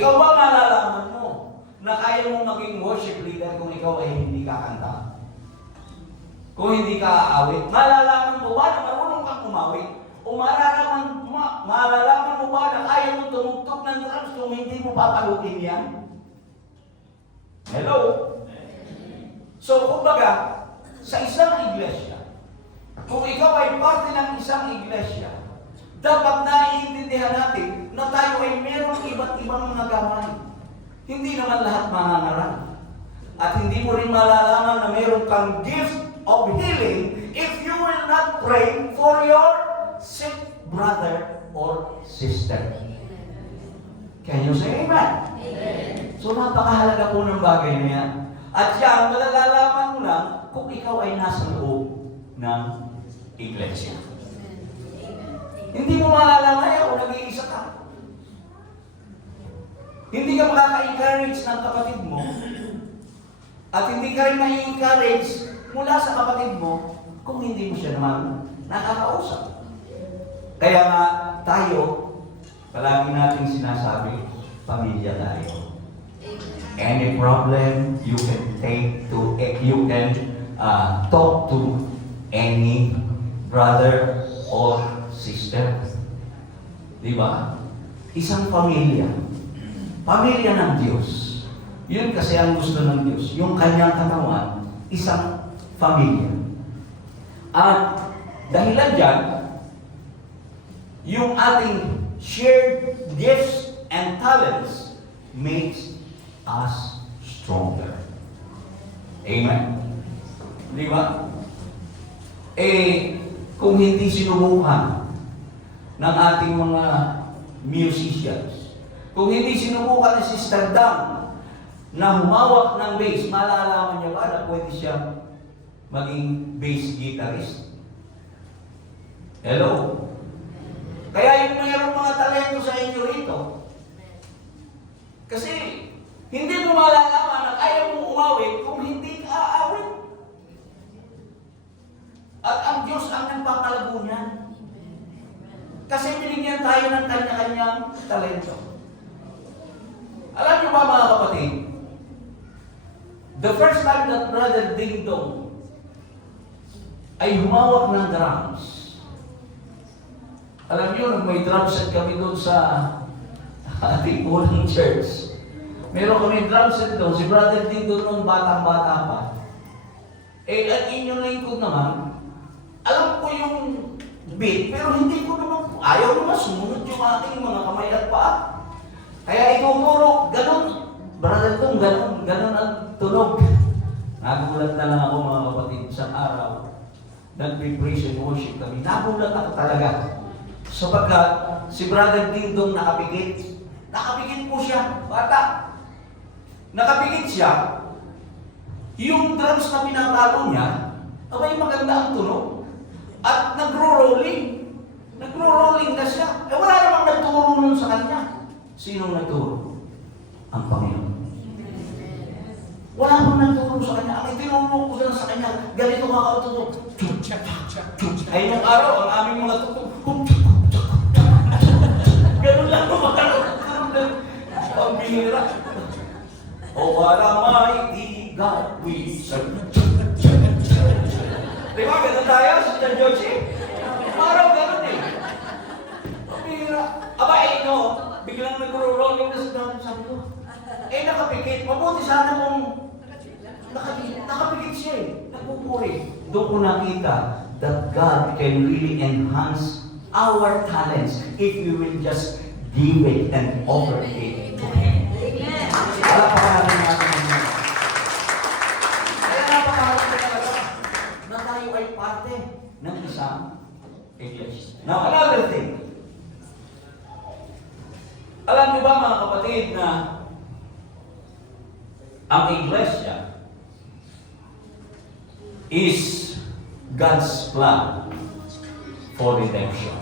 Ikaw ba malalaman mo na kaya mong maging worship leader kung ikaw ay hindi kakanta? Kung hindi ka aawit, malalaman mo ba na marunong kang umawit? O malalaman mo ba na kaya mong tumugtog ng drums kung hindi mo papalutin yan? Hello? So, kumbaga, sa isang iglesia, kung ikaw ay parte ng isang iglesia, dapat naiintindihan natin na tayo ay mayroong iba't ibang mga gawain. Hindi naman lahat mangangaral. At hindi mo rin malalaman na mayroong kang gift of healing if you will not pray for your sick brother or sister. Can you say amen? So napakahalaga po ng bagay na yan. At yan, malalaman mo lang kung ikaw ay nasa loob ng iglesia. Hindi mo malalaman yan kung nag-iisa ka. Hindi ka makaka-encourage ng kapatid mo at hindi ka rin ma-encourage mula sa kapatid mo kung hindi mo siya naman nakakausap. Kaya nga tayo, palagi natin sinasabi, pamilya tayo. Any problem you can talk to any brother or sister. Di ba? Isang pamilya. Pamilya ng Diyos. Yun kasi ang gusto ng Diyos. Yung kanyang katawan, isang pamilya. At dahilan dyan, yung ating shared gifts and talents makes us stronger. Amen. Di ba? Kung hindi sinubukan ng ating mga musicians, kung hindi sinubukan ni Sister Dam na humawak ng bass, malalaman niya ba na pwede siya maging bass guitarist? Hello? Kaya yung mayroong mga talento sa inyo rito, kasi hindi mo malalaman na kaya mong umawit kung hindi ka aawit. At ang Diyos ang nagpapalago niyan. Kasi binigyan tayo ng kanya-kanyang talento. Alam niyo ba mga kapatid, the first time that Brother Ding Dong ay humawak ng drums, alam niyo, nung may drum set kami doon sa ating unang church, meron kami drum set doon, si Brother Ding Dong noong batang-bata pa. Ang inyong lingkod naman, alam ko yung beat, pero hindi ko naman, ayaw naman sumunod yung ating mga kamay at paa. Kaya ituturo, ganun, Brother Dong, ganun ang tunog. Nagulat na lang ako mga kapatid, isang araw, nag-praise and worship kami. Nagulat ako talaga. Sapagkat si Brother Ding Dong nakapikit. Nakapikit po siya, bata. Nakapikit siya. Yung drums na pinatalo niya, abay maganda ang tunog. At nagro-rolling. Nagro-rolling na siya. Wala namang nagturo nun sa kanya. Sinong nagturo? Ang Panginoon. Wala namang nagturo sa kanya. Ang itinuro ko lang sa kanya, ganito nga kautunog. Ay, nung araw, ang aming mga tutog, ganun lang ang mga tutog. Pambihira. O para mighty God we serve. Diba, ganun tayo, Sister Josie? Araw, ganun eh. Pambihira. Aba, biglang nagro-rolling na sa dalam, sabi ko. Nakapikit. Mabuti sana kung nakapikit siya eh. Nagpupuri. Doon ko nakita that God can really enhance our talents if we will just give it and offer it to Him. Napakahalaga natin yun. Kaya napakahalaga talaga na tayo ay parte ng isang iglesia. Now, another thing. Alam niyo ba mga kapatid na ang iglesia is God's plan for redemption.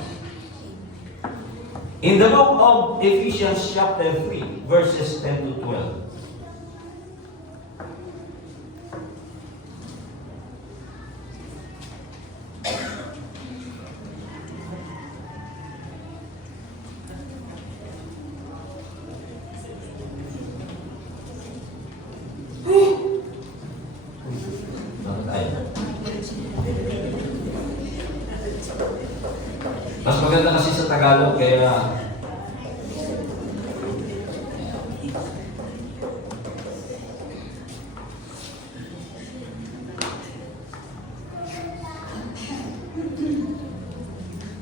In the book of Ephesians chapter 3, verses 10 to 12, mas maganda kasi sa Tagalog, kaya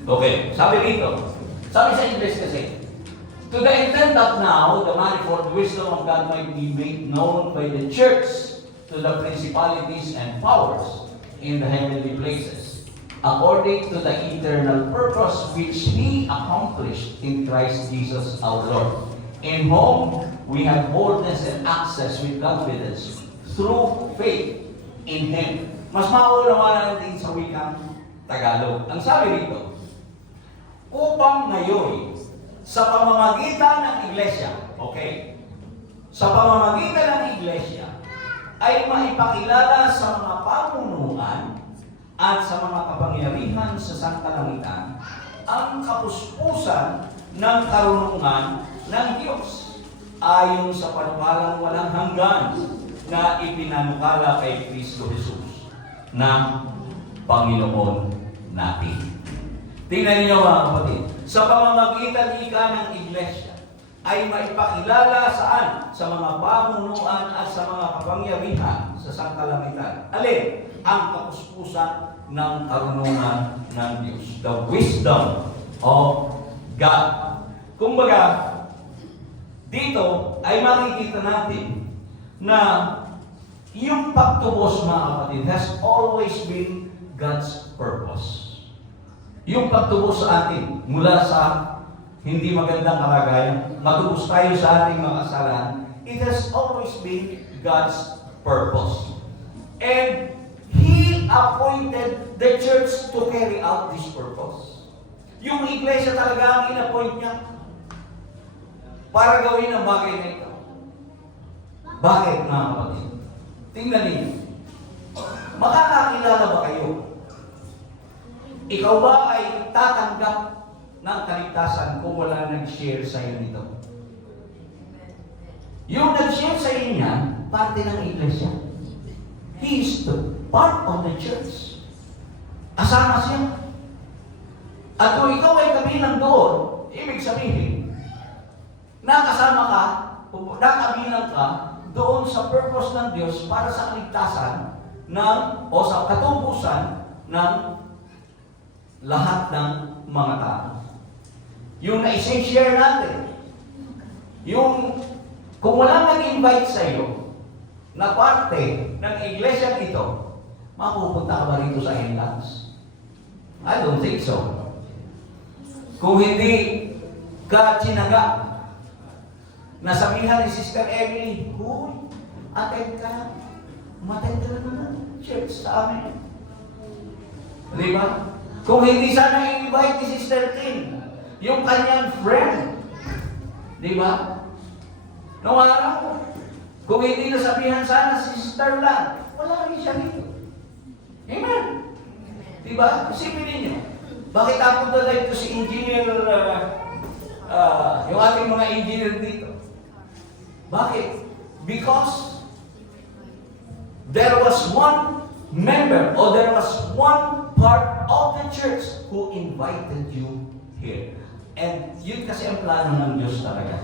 Okay, sabi rito. Sabi sa English kasi, to the intent that now the manifold wisdom of God might be made known by the church to the principalities and powers in the heavenly places, according to the eternal purpose which He accomplished in Christ Jesus our Lord, in whom we have boldness and access with confidence through faith in Him. Mas mauunawaan natin sa wikang Tagalog. Ang sabi rito, upang ngayon, sa pamamagitan ng iglesia, okay? Sa pamamagitan ng iglesia, ay maipakilala sa mga pamunuan at sa mga kapangyarihan sa sangkalangitan ang kapuspusan ng karunungan ng Diyos ayon sa panukalang walang hanggan na ipinanukala kay Kristo Jesus na Panginoon natin. Tingnan niyo mga kapatid, sa pamamagitan ika ng iglesia ay maipakilala saan? Sa mga pamunuan at sa mga kapangyarihan sa sangkalangitan. Alin? Ang kapuspusan ng karunungan ng Diyos. The wisdom of God. Kumbaga, dito ay makikita natin na yung pagtubos mga kapatid has always been God's purpose. Yung pagtubos sa atin mula sa hindi magandang kalagayan, matubos tayo sa ating mga kasalanan, it has always been God's purpose. And He appointed the church to carry out this purpose. Yung iglesia talaga ang in-appoint niya para gawin ang bagay na ito. Bakit mga kapatid? Tingnan ninyo. Makakakilala ba kayo? Ikaw ba ay tatanggap ng kaligtasan kung wala nag-share sa iyo nito? Yung nag-share sa iyo niyan, parte ng iglesia. He is the part of the church. Asama siya. At kung ikaw ay kabilang doon, ibig sabihin, nakasama ka, nakabilang ka doon sa purpose ng Diyos para sa kaligtasan o sa katubusan ng lahat ng mga tao. Yung na-share natin, yung kung walang nag-invite sa iyo na parte ng iglesia ito, mapupunta ka ba rito sa Enlance? I don't think so. Kung hindi ka tsinaga, nasabihan ni Sister Emily, huy, attend ka naman church sa amin. Di ba? Kung hindi sana i-invite ni Sister Tin, yung kanyang friend, di ba? Noong araw, kung hindi nasabihan sana si Sister Lan, wala rin siya dito. Amen. Di ba? Isipin ninyo, bakit ako dito si engineer, yung ating mga engineer dito? Bakit? Because there was one member or there was one part of the church who invited you here. And yun kasi ang plano ng Diyos talaga.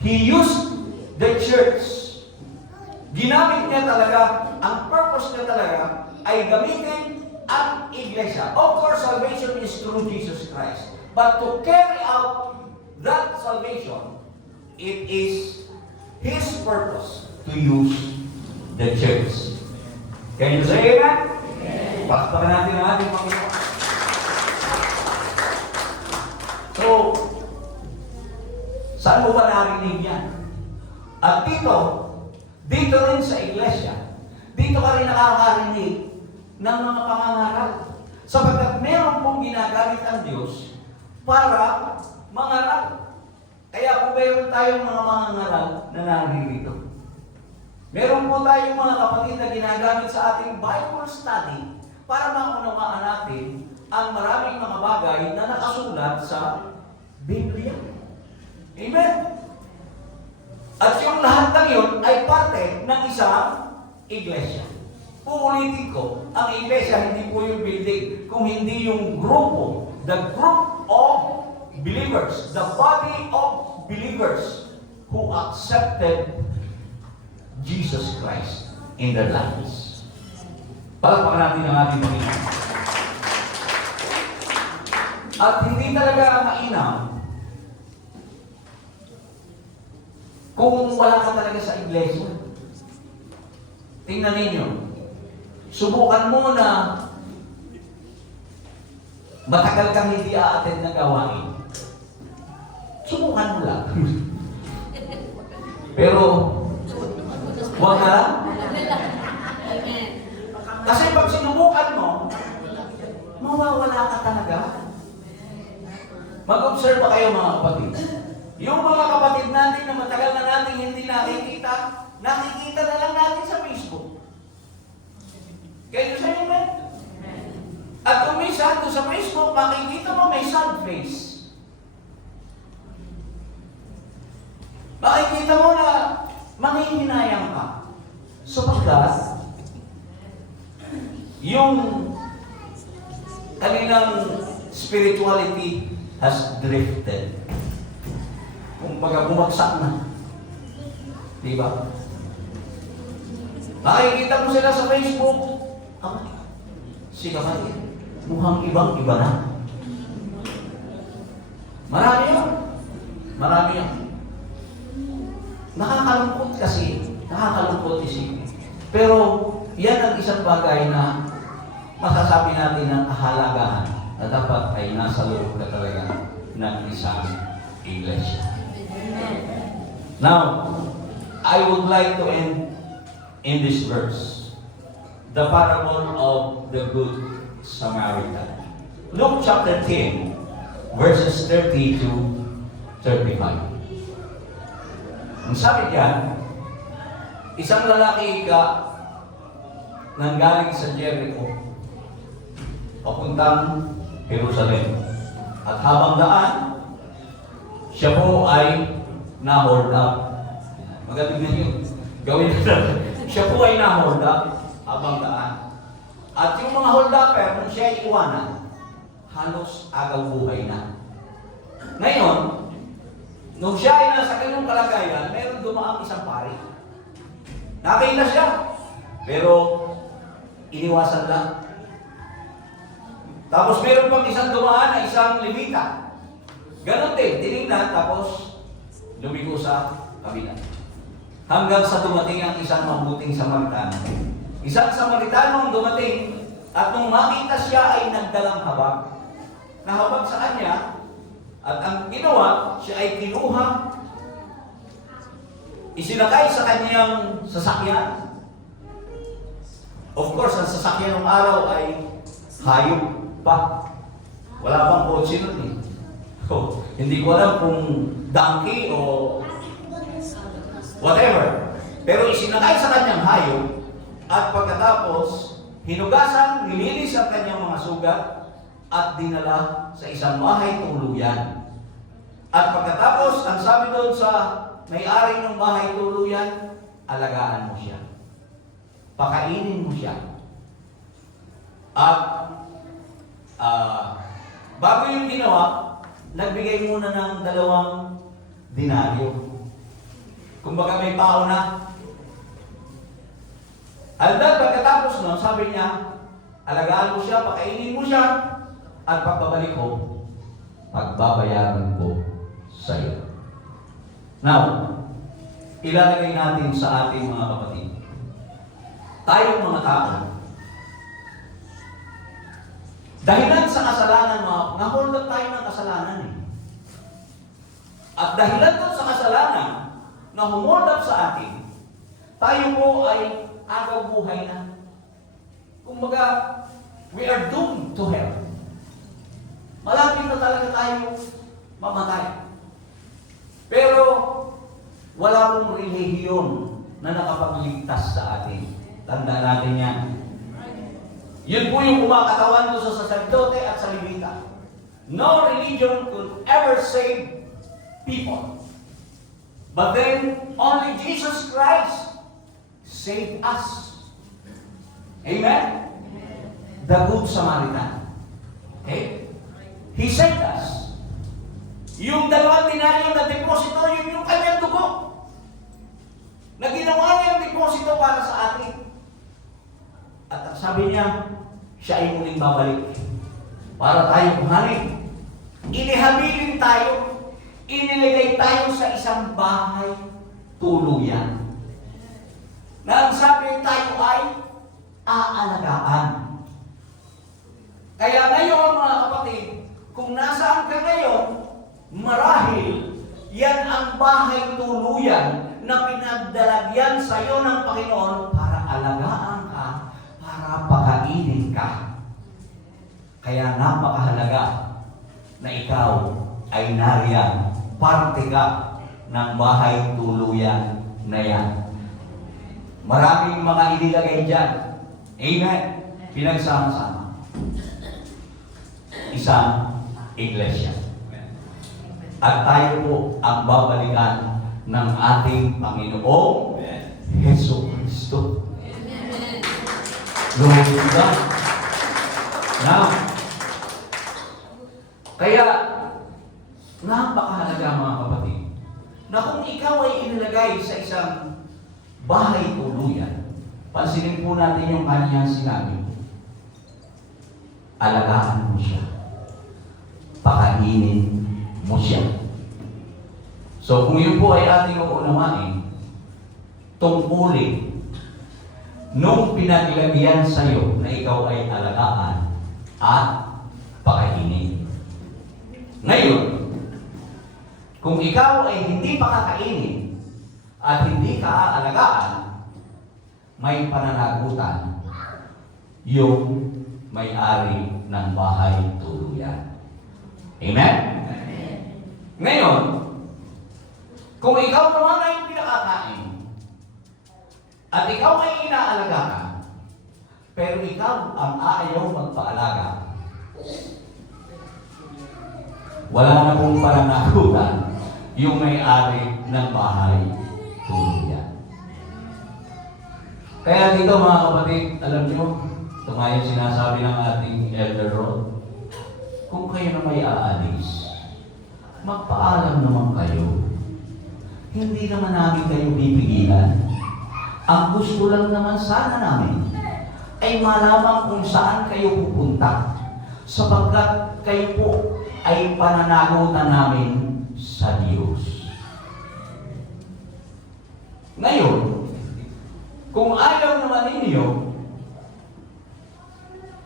He used the church. Ginamit niya talaga, ang purpose niya talaga ay gamitin ang iglesia. Of course, salvation is through Jesus Christ. But to carry out that salvation, it is His purpose to use the church. Can you say amen? Pakpakan natin ang ating Panginoon. So, saan mo ba narinig yan? At dito rin sa iglesia, dito ka rin nakakarinig ng mga pangangaral. Sapagkat meron pong ginagamit ang Diyos para mangaral. Kaya kung meron tayong mga mangangaral na naririto, meron po tayong mga kapatid na ginagamit sa ating Bible study para maunawaan natin ang maraming mga bagay na nakasulat sa Biblia. Amen? At yung lahat ng yun ay parte ng isang iglesia. Uulitin ko, ang iglesia hindi po yung building, kung hindi yung grupo, the group of believers, the body of believers who accepted Jesus Christ in their lives. Palakpakan natin ang ating Panginoon. At hindi talaga mainam kung wala ka talaga sa iglesia. Tingnan ninyo. Subukan mo na matagal kang hindi a-attend ng gawain. Subukan mo lang. Pero, huwag na lang. Kasi pag sinubukan mo, mawawala ka talaga. Mag-observe pa kayo mga kapatid. Yung mga kapatid natin na matagal na natin hindi nakikita, nakikita na lang natin sa Facebook. Kayo sa inyo, man? At kung minsan doon sa Facebook, makikita mo may sad face. Makikita mo na manghihinayang ka. Sapagkat, yung kanilang spirituality has drifted. Kumbaga bumagsak na. Diba? Makikita mo sila sa Facebook, si kapatid, mukhang ibang-iba na. Marami yan. Marami yan. Nakakalungkot kasi. Nakakalungkot isipin. Pero, yan ang isang bagay na masasabi natin ng kahalagahan na dapat ay nasa loob ka talaga ng isang iglesia. Now, I would like to end in this verse, the parable of the Good Samaritan. Luke chapter 10, verses 30 to 35. Ang sabi diyan, isang lalaki nanggaling sa Jericho, papuntang Jerusalem. At habang daan, siya po ay na-hold up. Magaling na yun. Gawin na. Siya po ay na-hold up habang daan. At yung mga hold-upper, nung siya ay iwanan, halos agaw buhay na. Ngayon, nung siya ay nasa ganung kalagayan, meron dumaang isang pari. Nakita siya, pero iniwasan lang. Tapos meron pang isang dumaan na isang Levita. Ganon din, tinignan, tapos lumigo sa kabila. Hanggang sa dumating ang isang mabuting Samaritano. Isang Samaritano ang dumating at nung makita siya ay nagdalang habag. Nahabag sa kanya at ang ginawa, siya ay kinuha, isinakay sa kanyang sasakyan. Of course, ang sasakyan ng araw ay hayop pa. Wala pang kotse nun eh. So, hindi ko alam kung donkey o whatever. Pero isinakay sa kanyang hayop at pagkatapos, hinugasan, nilinis ang kanyang mga sugat at dinala sa isang bahay tuluyan. At pagkatapos, ang sabi doon sa may-ari ng bahay tuluyan, alagaan mo siya. Pakainin mo siya. At bago yung ginawa, nagbigay muna ng 2 denaryo. Kumbaga may pauna. Aldag pagkatapos nun, sabi niya, alagaan mo siya, pakainin mo siya, at pagbabalik ko, pagbabayaran ko sa iyo. Now, ilalagay natin sa ating mga kapatid. Tayong mga tao, dahilan sa kasalanan, na-hold up tayo ng kasalanan eh. At dahilan doon sa kasalanan, na humold up sa atin, tayo po ay agaw buhay na. Kumbaga, we are doomed to hell. Malapit na talaga tayo mamatay. Pero, wala pong relihiyon na nakapagligtas sa atin. Tanda natin yan. Yun po yung kumakatawan doon sa sacerdote at sa Levita. No religion could ever save people. But then, only Jesus Christ saved us. Amen? The Good Samaritan. Okay? He saved us. Yung 2 denaryo na deposito, yun yung kanyang dugo. Na ginawa niya yung deposito para sa atin. At sabi niya, siya ay muling babalik para tayo kuhanin Inihabilin tayo, inilagay tayo sa isang bahay tuluyan. Na ang sabi tayo ay aalagaan. Kaya ngayon mga kapatid, kung nasaan ka ngayon, marahil yan ang bahay tuluyan na pinagdalagyan sa iyo ng Panginoon para alagaan ka, para pakainin ka. Kaya napakahalaga na ikaw ay nariyan, parte ka ng bahay tuluyan na yan. Maraming mga inilagay dyan. Amen. Pinagsama-sama. Isang iglesia. At tayo po ang babalikan ng ating Panginoong Hesus Kristo. Glory to God. Now, kaya, napakahalaga mga kapatid, na kung ikaw ay inilagay sa isang bahay tuluyan, pansinin po natin yung kanyang sinabi. Alagaan mo siya. Pakainin mo siya. So kung yun po ay ating uunawain, tungkulin nung pinaglagyan sa iyo na ikaw ay alagaan at pakainin. Ngayon, kung ikaw ay hindi pakakainin at hindi ka aalagaan, may pananagutan yung may-ari ng bahay tuluyan. Amen? Ngayon, kung ikaw naman ay pinakakain at ikaw ay inaalagaan, pero ikaw ang ayaw magpaalaga, wala na pong pananagutan yung may-ari ng bahay tuluyan. Kaya dito mga kapatid, alam nyo, tumayong sinasabi ng ating Elder Rod, kung kayo na may aalis, magpaalam naman kayo. Hindi naman namin kayo pipigilan. Ang gusto lang naman sana namin ay malaman kung saan kayo pupunta, sapagkat kayo po ay pananagutan namin sa Diyos. Ngayon, kung ayaw naman ninyo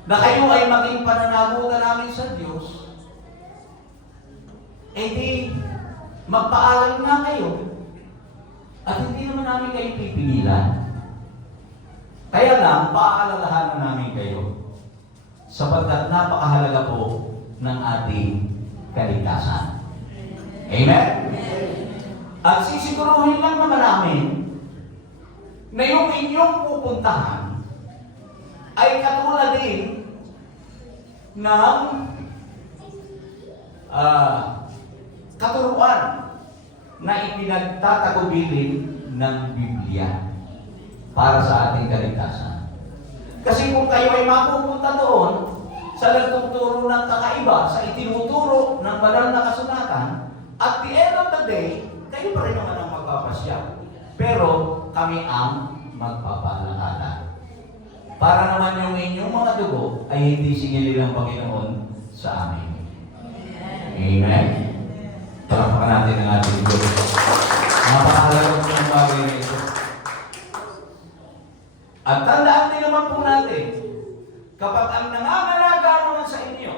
na kayo ay maging pananagutan namin sa Diyos, di magpaalam na kayo at hindi naman namin kayo pipigilan. Kaya lang, paalalahanan namin kayo sapagkat napakahalaga po ng ating kaligtasan. Amen? At sisiguruhin lang naman namin na yung inyong pupuntahan ay katulad din ng katuruan na ipinagtatagubilin ng Biblia para sa ating kaligtasan. Kasi kung kayo ay mapupunta doon sa nagtuturo ng kakaiba, sa itinuturo ng banal na kasulatan, at the end of the day, kayo pa rin naman ang magpapasya. Pero kami ang magpapaalala. Para naman yung inyong mga dugo ay hindi singilin ng Panginoon sa amin. Amen? Palakpakan natin ang ating Diyos. Napakahalaga po ng bagay na ito. At tandaan din naman po natin, kapag ang nangangalaga naman sa inyo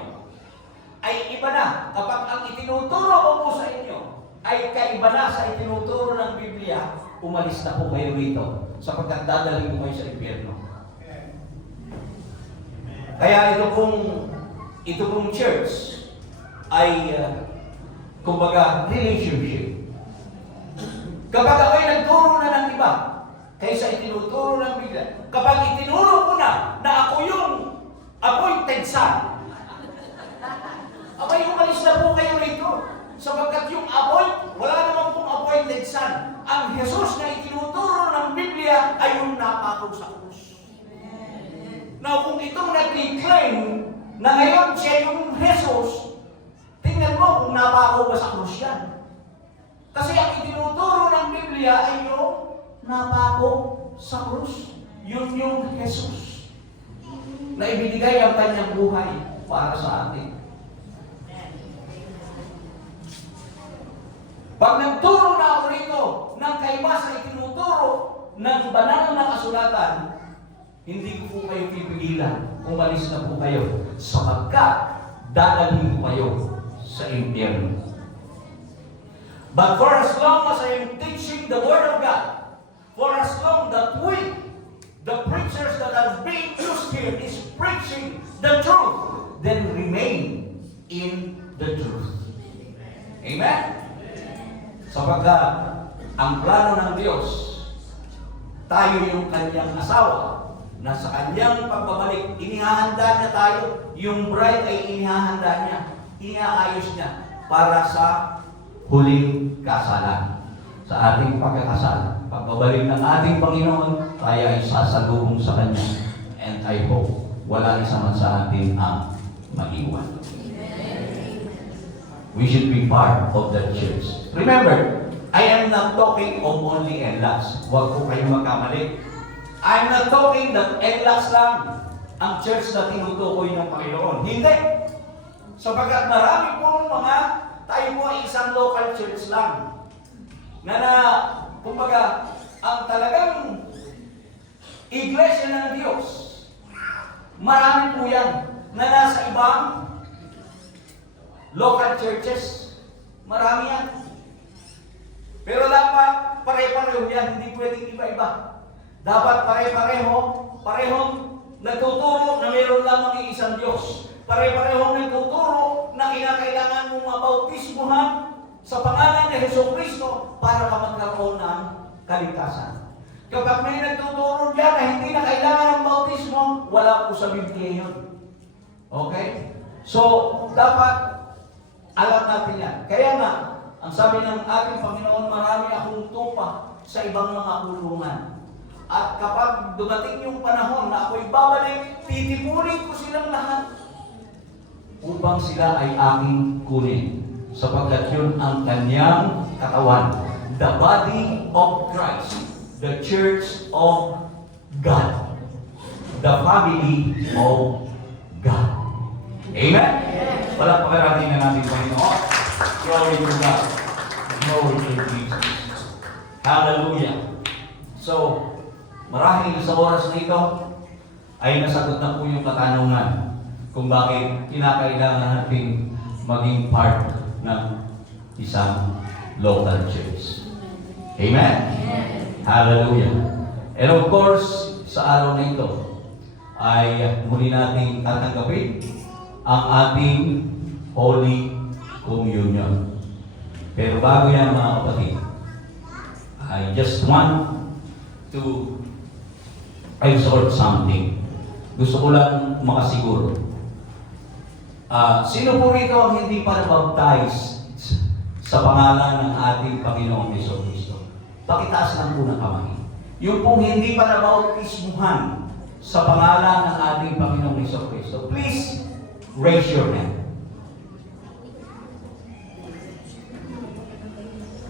ay iba na, kapag ang itinuturo ko po sa inyo ay kaiba na sa itinuturo ng Biblia, umalis na po kayo rito sapagkat dadalhin ko kayo sa impyerno. Kaya ito pong church ay kumbaga relationship. Kapag ako'y nagturo na ng iba kaysa itinuturo ng Biblia, kapag itinuro ko na ako yung appointed son, abay umalis na po kayo rito sapagkat yung wala naman pong appointed son. Ang Jesus na itinuturo ng Biblia ay yung napako sa krus. Now, kung itong nag-claim na ngayon siya yung Jesus, tingnan mo kung napako ba sa krus yan. Kasi ang itinuturo ng Biblia ay yung napako sa krus. Yun yung Jesus na ibinigay ang kanyang buhay para sa atin. iba sa itinuturo ng banal na kasulatan, hindi ko po kayo pipigilan. Umalis na po kayo sapagkat dadalhin ko kayo sa impyerno. But for as long as I am teaching the Word of God, for as long that we, the preachers that are being used here, is preaching the truth, then remain in the truth. Amen? Sapagkat ang plano ng Diyos, tayo yung kanyang asawa, na sa kanyang pagbabalik, inihahanda niya tayo, yung bride ay inihahanda niya, inaayos niya para sa huling kasalan. Sa ating pagkakasal, pagbabalik ng ating Panginoon, tayo ay sasalubong sa Kanya. And I hope, wala isa man sa atin ang maiwan. We should be part of that church. Remember, I am not talking of only NLAS. Huwag po kayong magkamali. I'm not talking that NLAS lang ang church na tinutukoy ng Panginoon. Hindi. Sapagkat marami pong tayo po ay isang local church lang. Kumbaga, ang talagang iglesia ng Diyos, marami po yan na nasa ibang local churches. Marami yan. Pero dapat pare-pareho yan, hindi pwedeng iba-iba. Dapat parehong nagtuturo na mayroon lamang iisang Diyos. Pare-parehong nagtuturo na kinakailangan mong mabautismuhan sa pangalan ni Jesucristo para ka magkaroon ng kaligtasan. Kapag may nagtuturo dyan na hindi na kailangan ng bautismo, wala po sa Biblia yun. Okay? So, dapat alam natin yan. Kaya nga, ang sabi ng ating Panginoon, marami akong tupa sa ibang mga kulungan. At kapag dumating yung panahon na ako'y babalik, titipunin ko silang lahat upang sila ay aking kunin. Sapagkat yun ang kanyang katawan. The body of Christ. The church of God. The family of God. Amen? Palakpakan natin na natin Panginoon. Glory to God. Glory to Jesus. Hallelujah. So, marahil sa oras na ito, ay nasagot na po yung katanungan kung bakit kinakailangan natin maging part ng isang local church. Amen? Hallelujah. And of course, sa araw na ito, ay muli nating tatanggapin ang ating Holy Communion. Pero bago yan mga kapatid, I just want to exhort something. Gusto ko lang makasiguro. Sino po rito ang hindi pa nabaptize sa pangalan ng ating Panginoong Jesucristo? Pakitaas lang po ng kamay. Yung pong hindi pa nabautismuhan sa pangalan ng ating Panginoong Jesucristo, please raise your hand.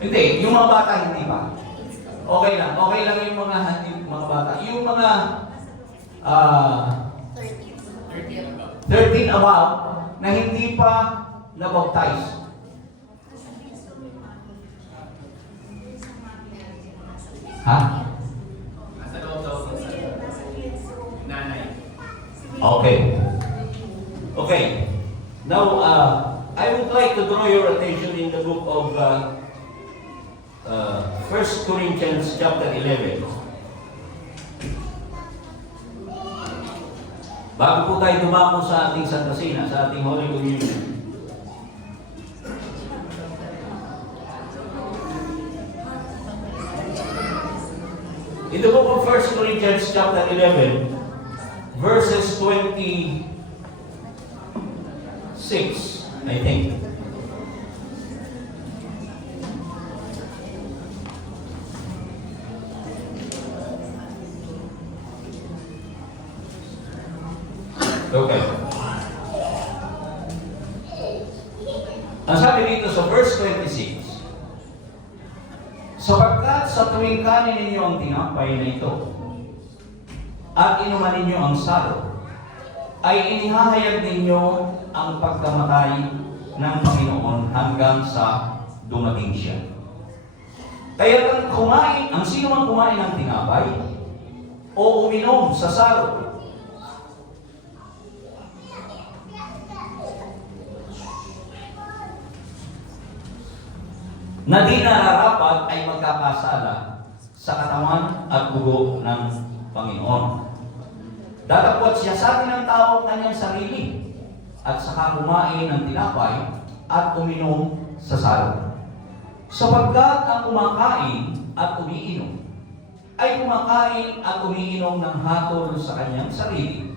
Hindi, yung mga bata hindi pa. Okay lang yung mga bata. Yung mga 13 above na hindi pa nabaptize. Ha? Okay. Okay. Now, I would like to draw your attention in the book of 1 Corinthians chapter 11. Bago po tayo dumako sa ating Santa Cena, sa ating Holy Communion, in the book of 1 Corinthians chapter 11, verses 26, I think. Okay. Ang sabi dito sa verse 26, sapagkat sa tuwing kanin ninyo ang tinapay na ito, at inuman ninyo ang salo, ay inihahayag ninyo ang pagkamatay ng Panginoon hanggang sa dumating siya. Kaya ang sino man kumain ng tinapay o uminom sa saro na di nararapat ay magkakasala sa katawan at dugo ng Panginoon. Datapwat siya sa atin ng tao kanyang sarili at saka kumain ng tinapay at uminom sa salo. Sapagkat ang kumakain at umiinom ay kumakain at umiinom ng hatol sa kanyang sarili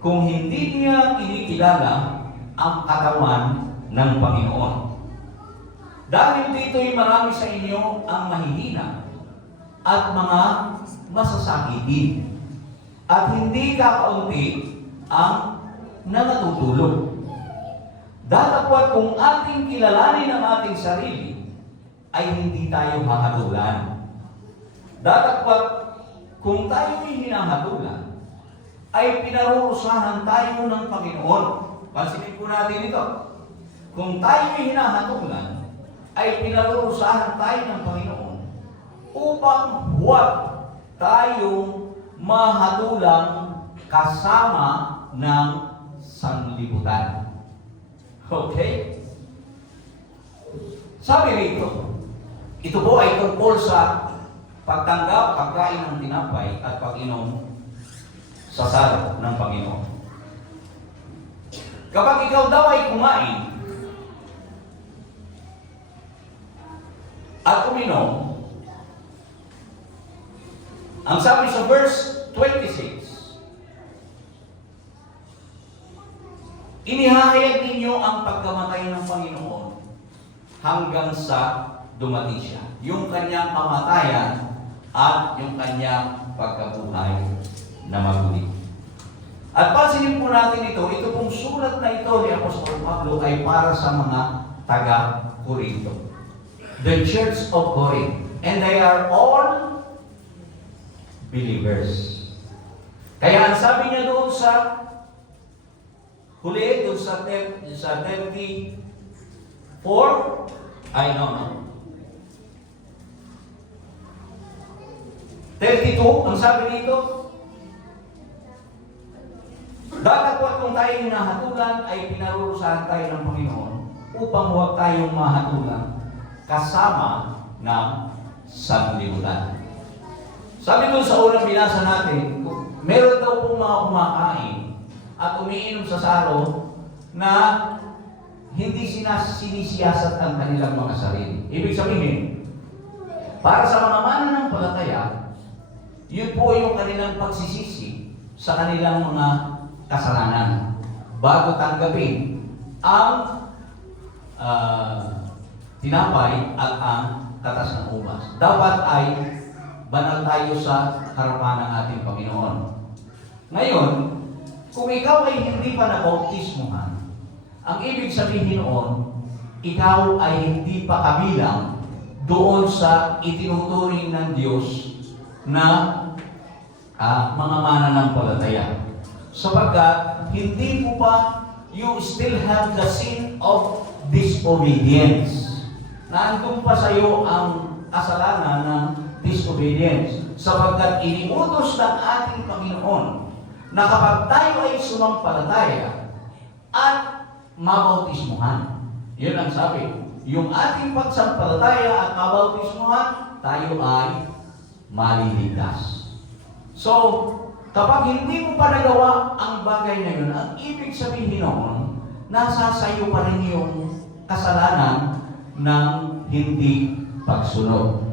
kung hindi niya kinikilala ang katawan ng Panginoon. Dahil dito'y marami sa inyo ang mahihina at mga masasakitin at hindi kakaunti ang nangatutulog. Datapwat kung ating kilalanin ang ating sarili, ay hindi tayo hahatulan. Datapwat kung tayo'y hinahatulan, ay pinarurusahan tayo ng Panginoon. Pansinin po natin ito. Kung tayo'y hinahatulan, ay pinarurusahan tayo ng Panginoon upang huwag tayong mahatulang kasama ng sanlibutan. Okay? Sabi rito, ito po ay tungkol sa pagtanggap, pagkain ng tinapay at pag-inom sa saro ng Panginoon. Kapag ikaw daw ay kumain at uminom, ang sabi sa verse 26, inihahayag ninyo ang pagkamatay ng Panginoon hanggang sa dumating siya. Yung kanyang kamatayan at yung kanyang pagkabuhay na maguli. At pansinin po natin ito pong sulat na ito ni Apostol Pablo ay para sa mga taga-Corinto. The Church of Corinth. And they are all believers. Kaya ang sabi niya doon sa huli, doon sa 34, ay no. 32, ang sabi dito, datapwat kung tayo hinahatulan ay pinarurusahan tayo ng Panginoon upang huwag tayong mahatulan kasama ng sanlibutan. Sabi doon sa unang binasa natin, meron daw pong mga kumakain at umiinom sa saro na hindi sinisiyasat ang kanilang mga sarili. Ibig sabihin, para sa mga mananampalataya, yun po yung kanilang pagsisisi sa kanilang mga kasalanan bago tanggapin ang tinapay at ang katas ng ubas. Dapat ay banal tayo sa harapan ng ating Panginoon. Ngayon, kung ikaw ay hindi pa nabautismuhan, ang ibig sabihin noon, ikaw ay hindi pa kabilang doon sa itinuturing ng Diyos na mga mananampalataya. Sapagkat hindi mo pa, you still have the sin of disobedience. Naandun pa sa iyo ang kasalanan ng disobedience. Sapagkat iniutos ng ating Panginoon na kapag tayo ay sumampalataya at mabautismuhan. Yun ang sabi. Yung ating pagsampalataya at mabautismuhan, tayo ay maliligtas. So, kapag hindi mo pa nagawa ang bagay na yun, ang ibig sabihin noon, nasa sayo pa rin yung kasalanan ng hindi pagsunod.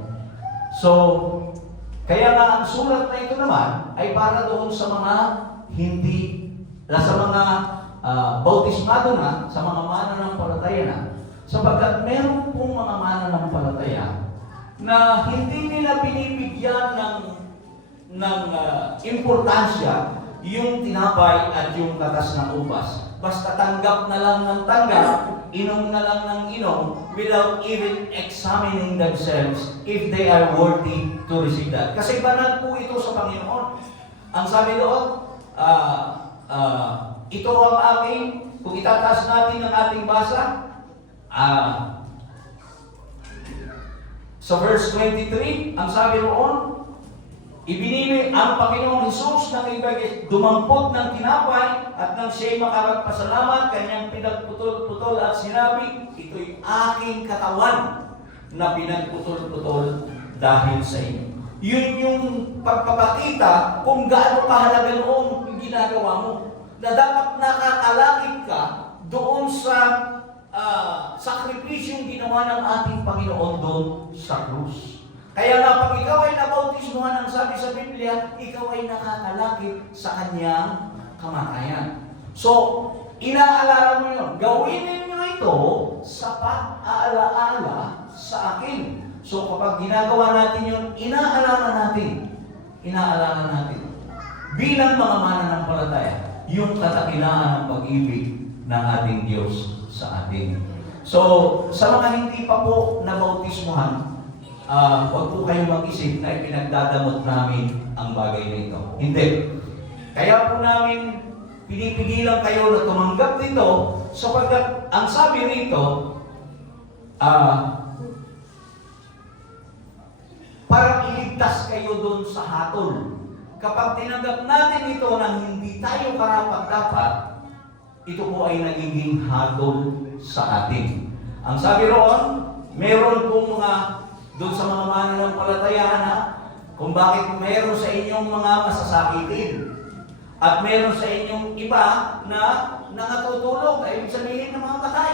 So, kaya nga ang sulat na ito naman ay para doon sa mga sa mga bautismado na, sa mga mananampalataya na, sapagkat meron pong mga mananampalataya na hindi nila binibigyan ng importansya yung tinapay at yung katas ng ubas. Basta tanggap na lang ng tanggap, inom na lang ng inom, without even examining themselves if they are worthy to receive that. Kasi banal po ito sa Panginoon. Ang sabi doon, ito ang aking, kung itataas natin ang ating basa, Sa verse 23, ang sabi roon, ibinibig ang Panginoong Hesus ng ibig dumampot ng tinapay at nang siya'y makaragpasalamat, kanyang pinagputol-putol at sinabi, ito'y aking katawan na pinagputol-putol dahil sa inyo. Yun yung pagpapakita kung gaano kahalaga noon yung ginagawa mo. Na dapat nakakalakip ka doon sa sakripisyong ginawa ng ating Panginoon doon sa krus. Kaya na pag ikaw ay nabautismuhan, ang sabi sa Biblia, ikaw ay nakakalakip sa kanyang kamatayan. So, inaalala mo yun. Gawin ninyo ito sa pag-aalaala sa akin. So, kapag ginagawa natin yun, inaalala natin. Inaalala natin. Bilang mga mananampalataya, yung katakinaan ng pag-ibig ng ating Diyos sa atin. So, sa mga hindi pa po nabautismuhan, huwag po kayong mag-isip na ipinagdadamot namin ang bagay na ito. Hindi. Kaya po namin pinipigilan kayo na tumanggap nito sapagkat ang sabi rito, para iligtas kayo doon sa hatol. Kapag tinanggap natin ito nang hindi tayo karapat-dapat, ito po ay nagiging hatol sa atin. Ang sabi roon, meron pong mga doon sa mga mananampalataya na kung bakit meron sa inyong mga masasakitin at meron sa inyong iba na nakatutulog, ay ibig sabihin ng mga patay.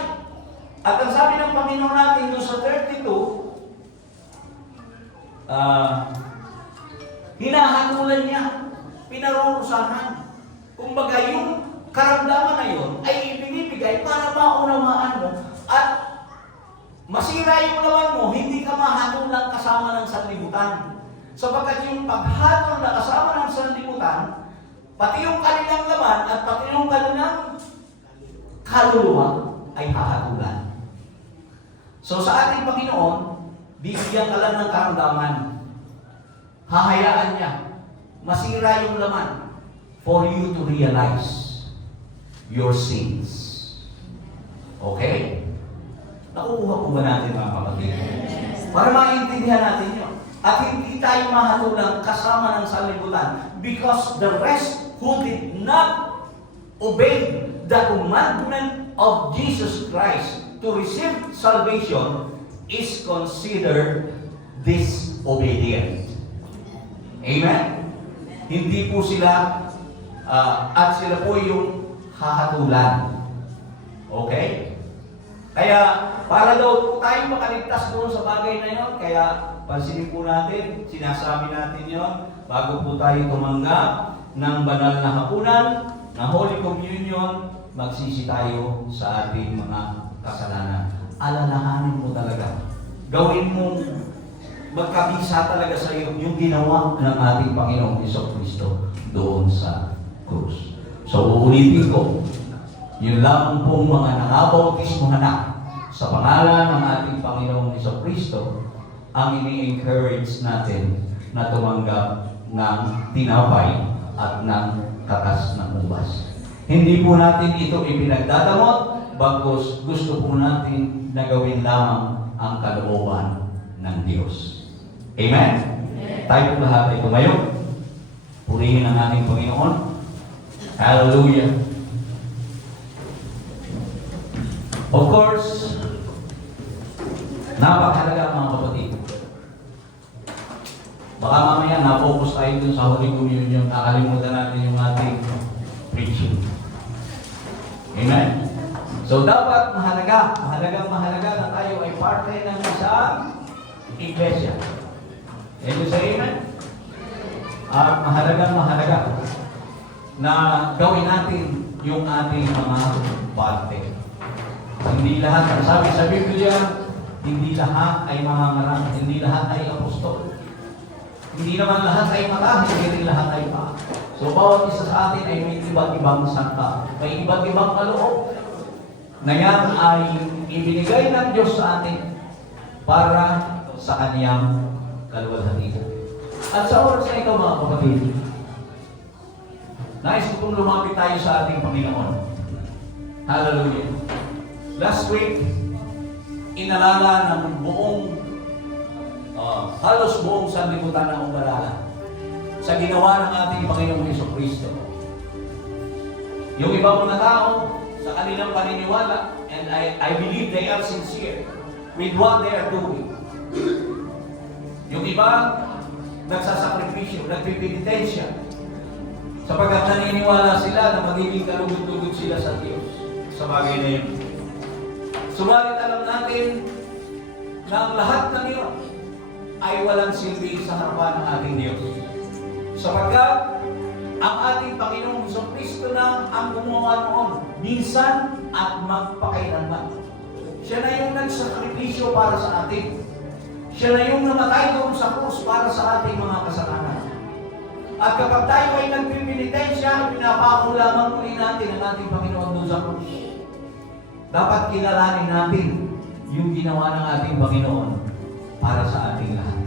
At ang sabi ng Panginoon natin doon sa 32, hinahatulan niya, pinarurusahan. Kumbaga yung karamdaman na yun ay ibinibigay para maunawaan mo at masira yung laman mo, hindi ka mahatulang kasama ng sanlibutan. Sapagkat yung paghatol na kasama ng sanlibutan, pati yung kanilang laman at pati yung kanilang kaluluwa ay hahatulan. So sa ating Panginoon, bibigyan ka lang ng karamdaman. Hahayaan niya, masira yung laman for you to realize your sins. Okay? Nakukuha po ba natin mga kapatid? Para maintindihan natin yun. At hindi tayo mahatulang kasama ng sanlibutan because the rest who did not obey the commandment of Jesus Christ to receive salvation is considered disobedient. Amen? Hindi po sila at sila po yung hahatulan. Okay? Kaya para daw po tayo makaligtas doon sa bagay na yun, kaya pansinin po natin, sinasabi natin yon bago po tayo tumanggap ng banal na hapunan, na Holy Communion, magsisi tayo sa ating mga kasalanan. Alalahanin mo talaga. Gawin mo magkabisa talaga sa iyo yung ginawa ng ating Panginoong Jesucristo doon sa krus. So, uulitin ko, yun lamang pong mga nangabautismuhan na sa pangalan ng ating Panginoong Jesucristo ang ini-encourage natin na tumanggap ng tinapay at ng katas ng ubas. Hindi po natin ito ipinagdadamot, bagkus gusto po natin na gawin lamang ang kalooban ng Diyos. Amen? Tayo po lahat ay tumayo. Purihin ang ating Panginoon. Hallelujah. Of course, napakahalaga mga kapatid. Baka mamaya na-focus tayo dun sa Holy Communion, nakalimutan natin yung ating preaching. Amen? So dapat mahalaga na tayo ay parte ng isang iglesia. Can you say amen? At mahalaga na gawin natin yung ating mga parte. Hindi lahat, sabi sa Biblia, hindi lahat ay mga ngarang, hindi lahat ay apostol. Hindi naman lahat ay mata, hindi lahat ay pa. So bawat isa sa atin ay may iba't ibang sangka, may iba't ibang kaloob na yan ay ibinigay ng Diyos sa atin para sa Kanyang kaluwalhatian. At sa oras na ito mga kapatid, nais ko pong lumapit tayo sa ating Panginoon. Hallelujah. Last week, inalala ng buong halos buong sanlibutan na umalala sa ginawa ng ating Panginoong Jesucristo. Yung ibang mga tao, sa kanilang paniniwala, and I believe they are sincere with what they are doing. Yung iba, nagsasakripisyo, nagpipinitensya, sapagkat naniniwala sila na magiging kalugod-lugod sila sa Diyos sa bagay na yun. Subalit alam natin na ang lahat ng iyon ay walang silbi sa harapan ng ating Diyos. Sapagkat ang ating Panginoong Jesucristo na ang gumawa noon, minsan at magpakailanman. Siya na yung nagsakripisyo para sa atin. Siya na yung namatay doon sa krus para sa ating mga kasalanan. At kapag tayo ay nagpipinitensya, pinapako lamang muli natin ang ating Panginoon doon sa krus. Dapat kilalanin natin yung ginawa ng ating Panginoon para sa ating lahat.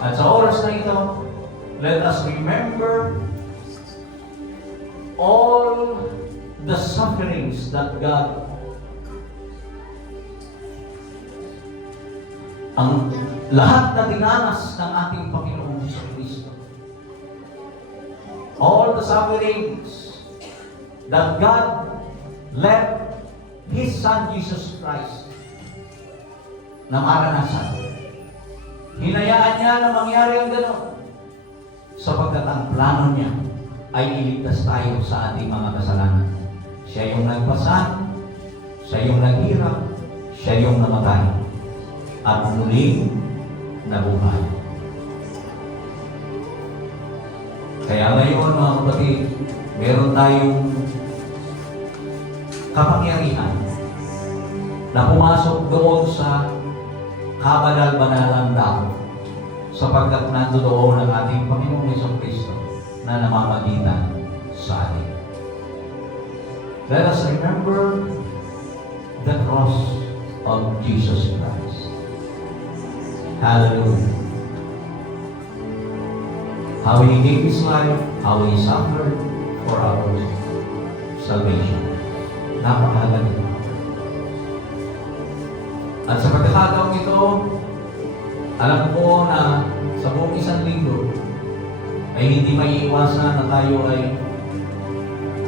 At sa oras na ito, let us remember all the sufferings that God, ang lahat na dinanas ng ating Panginoong Jesucristo. All the sufferings that God let His Son Jesus Christ na maranasan. Hinayaan niya na mangyari ang gano'n sapagkat ang plano niya ay iligtas tayo sa ating mga kasalanan. Siya yung nagpasan, siya yung naghirap, siya yung namatay, at muling nabuhay. Kaya ngayon mga kapatid, meron tayong kapangyarihan na pumasok doon sa kabanal-banalang tao sapagkat nandoon ang ating Panginoong Jesucristo na namamagitan sa atin. Let us remember the cross of Jesus Christ. Hallelujah. How He gave His life, how He suffered for our salvation. Napakahalaga nito. At sa pagkakataong ito, alam ko na sa buong isang linggo ay hindi maiiwasan na tayo ay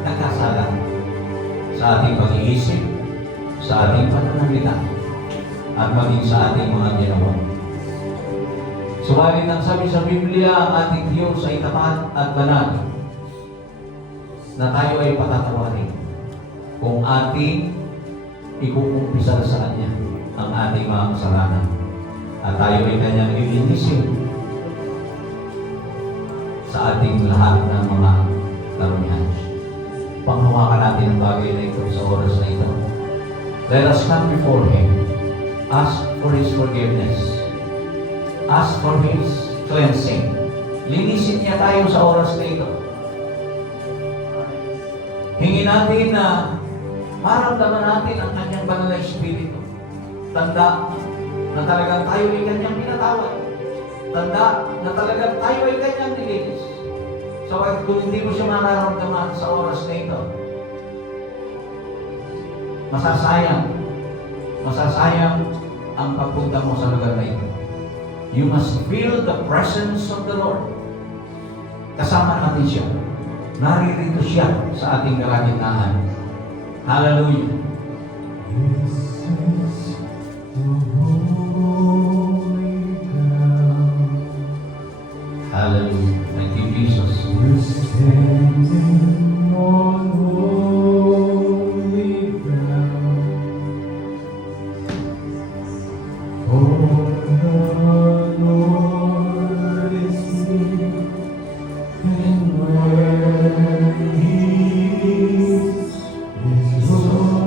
nagkasala sa ating pag-iisip, sa ating pananalita, at maging sa ating mga ginawa. Subalit ang sabi sa Biblia, ang ating Diyos ay tapat at banal na tayo ay patatawarin kung ating ikukumpisal sa Kanya ang ating mga kasalanan at tayo ay Kanyang ilinisin sa ating lahat ng mga karunihan. Panghawakan natin ang bagay na ito sa oras na ito. Let us come before Him, ask for His forgiveness, ask for His cleansing. Linisin niya tayo sa oras na ito. Hingin natin na maramdaman natin ang Kanyang banal na Espiritu. Tanda na talagang tayo ay Kanyang pinatawad. Tanda na talagang tayo ay Kanyang nilinis. So kung hindi mo siya manaramdaman sa oras na ito, masasayang ang pagpunta mo sa lugar na ito. You must feel the presence of the Lord. Kasama natin siya. Naririto siya sa ating kalagitnaan. Hallelujah. Hallelujah. Thank you, Jesus. Standing on holy ground, for the Lord is near, and where He is holy.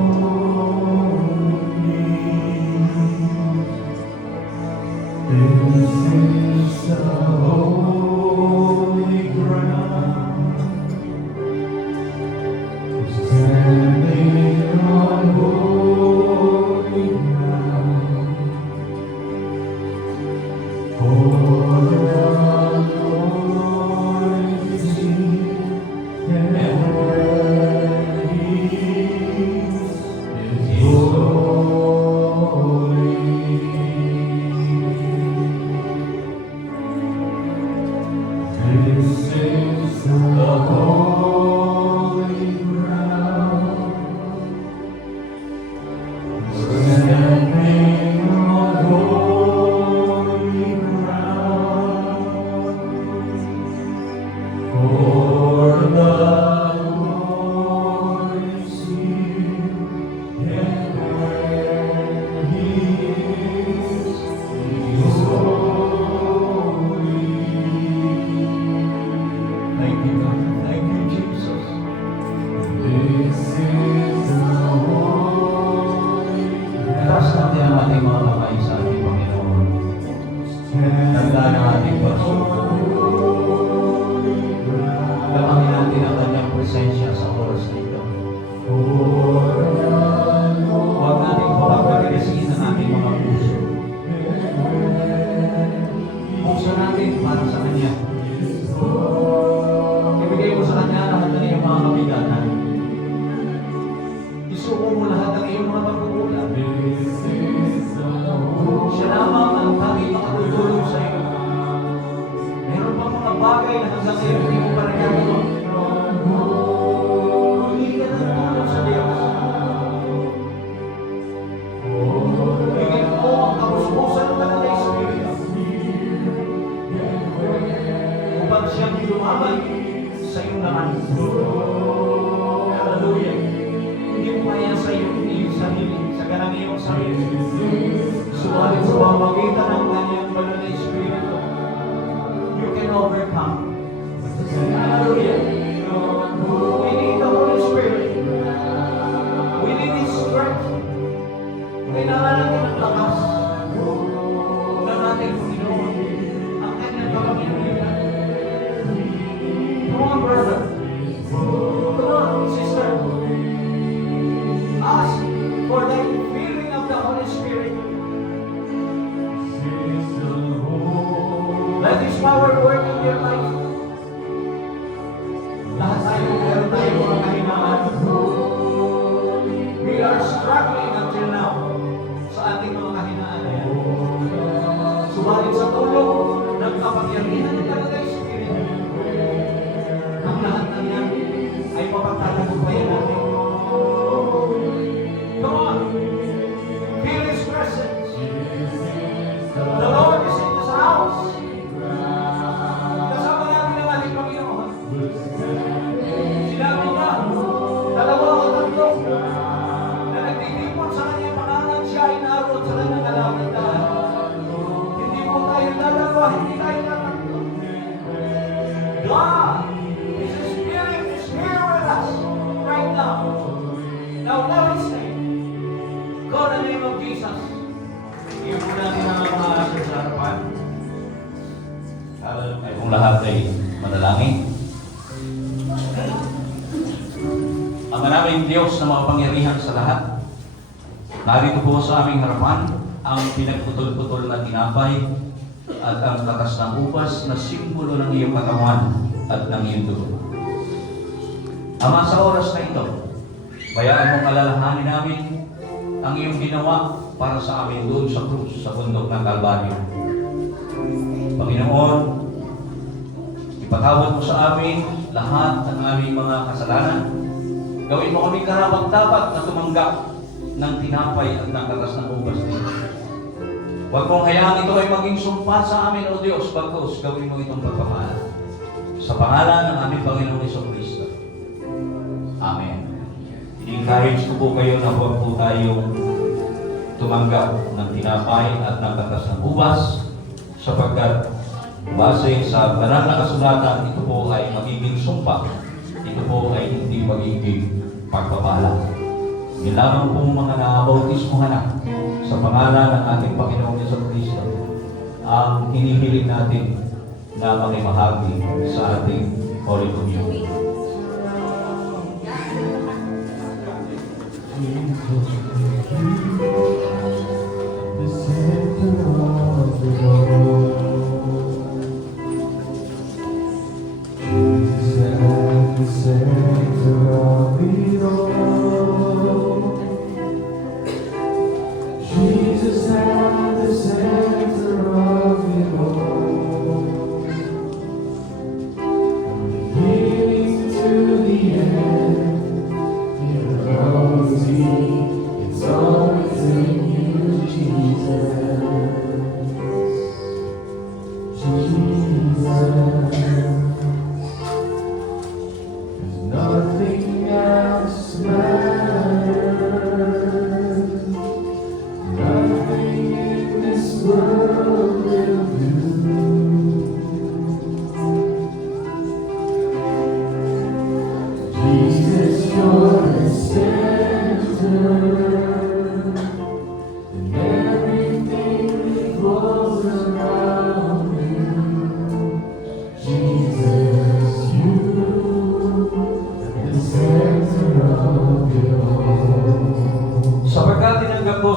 This is the holy ground, standing on holy ground, for the Lord is near, and where He is holy. sa atin ang ating mga kamay sa ating Panginoon. Tanda ng ating pagsuko. Damangin natin ang kanyang presensya sa oras na ito. Huwag natin pagpapagalisin ang ating mga puso. Puso natin para sa Kanya. Ibigay mo sa Kanya lahat ng iyong mga kabigatan. Isuko mo lahat ng iyong mga pagkukulang. Siya lamang ang tanging makatutulong sa iyo. Meron pa mga bagay na hanggang ngayon hindi mo pa nagagawa. Humingi ka ng tulong sa Diyos. Bigyan mo ang kapuspusan ng Banal na Espiritu upang siyang lumaban sa iyong laman. Hallelujah. Hindi mo kaya sa iyong sarili, sa ganang iyong sarili. Subalit sa pamamagitan ng kanyang Banal na Espiritu, you can overcome. Hallelujah. We need the Holy Spirit. We need His strength. Kailangan natin ng lakas ng ating Panginoon, ang kanyang kapangyarihan. Come on, brother. Come on, sister. Ask for the filling of the Holy Spirit. Let His power work in your life. Lahat tayo, meron tayo mga kahinaan. We are struggling until now sa ating mga kahinaan na yan. Subalit sa tulong ng kapangyarihan ng Banal na Espiritu, ang lahat ng yan ay mapagtatagumpayan natin. Come on! Feel His presence. The Lord is in this house. Kasama natin ang ating Panginoon. Sinabi niya, dalawa o tatlo na nagtitipon sa kanyang pangalan, siya ay naroon sa kanyang kalamitan. Hindi po tayo dalawa, hindi tayo tatatlo. God, His Spirit is here with us right now. Now let us say, call the name of Jesus. Iyon po natin ang mga asya sa harapan. Ay kung lahat ay manalangin. Ang maraming Diyos na makapangyarihan sa lahat, narito po sa aming harapan ang pinagputol-putol na tinapay at ang katas ng upas na simbolo ng iyong katawan at ng iyong dugo. Ama, sa oras na ito, bayaan mong alalahanin namin ang iyong ginawa para sa amin doon sa krus, sa bundok ng Kalbaryo. Panginoon, ipatawad mo sa amin lahat ng aming mga kasalanan. Gawin mo kami karapat-dapat na tumanggap ng tinapay at ng katas ng ubas nito. Huwag mong hayaan ito ay maging sumpa sa amin, O Diyos, bagkus gawin mo itong pagpapala. Sa pangalan ng aming Panginoong Jesucristo. Amen. I-encourage ko po kayo na huwag po tayong tumanggap ng tinapay at ng katas ng ubas sapagkat base sa banal na kasulatan, ito po ay magiging sumpa. Ito po ay hindi magiging pagpapala. Yan lamang pong mga nakabautismuhan na sa pangalan ng ating Panginoong Jesucristo ang hinihiling natin na makimahagi sa ating Holy Communion. Jesus at the center of it all. Beginning to the end, it's always in you, Jesus. There's nothing else matters. Nothing in this world will do. Jesus, you're the center, and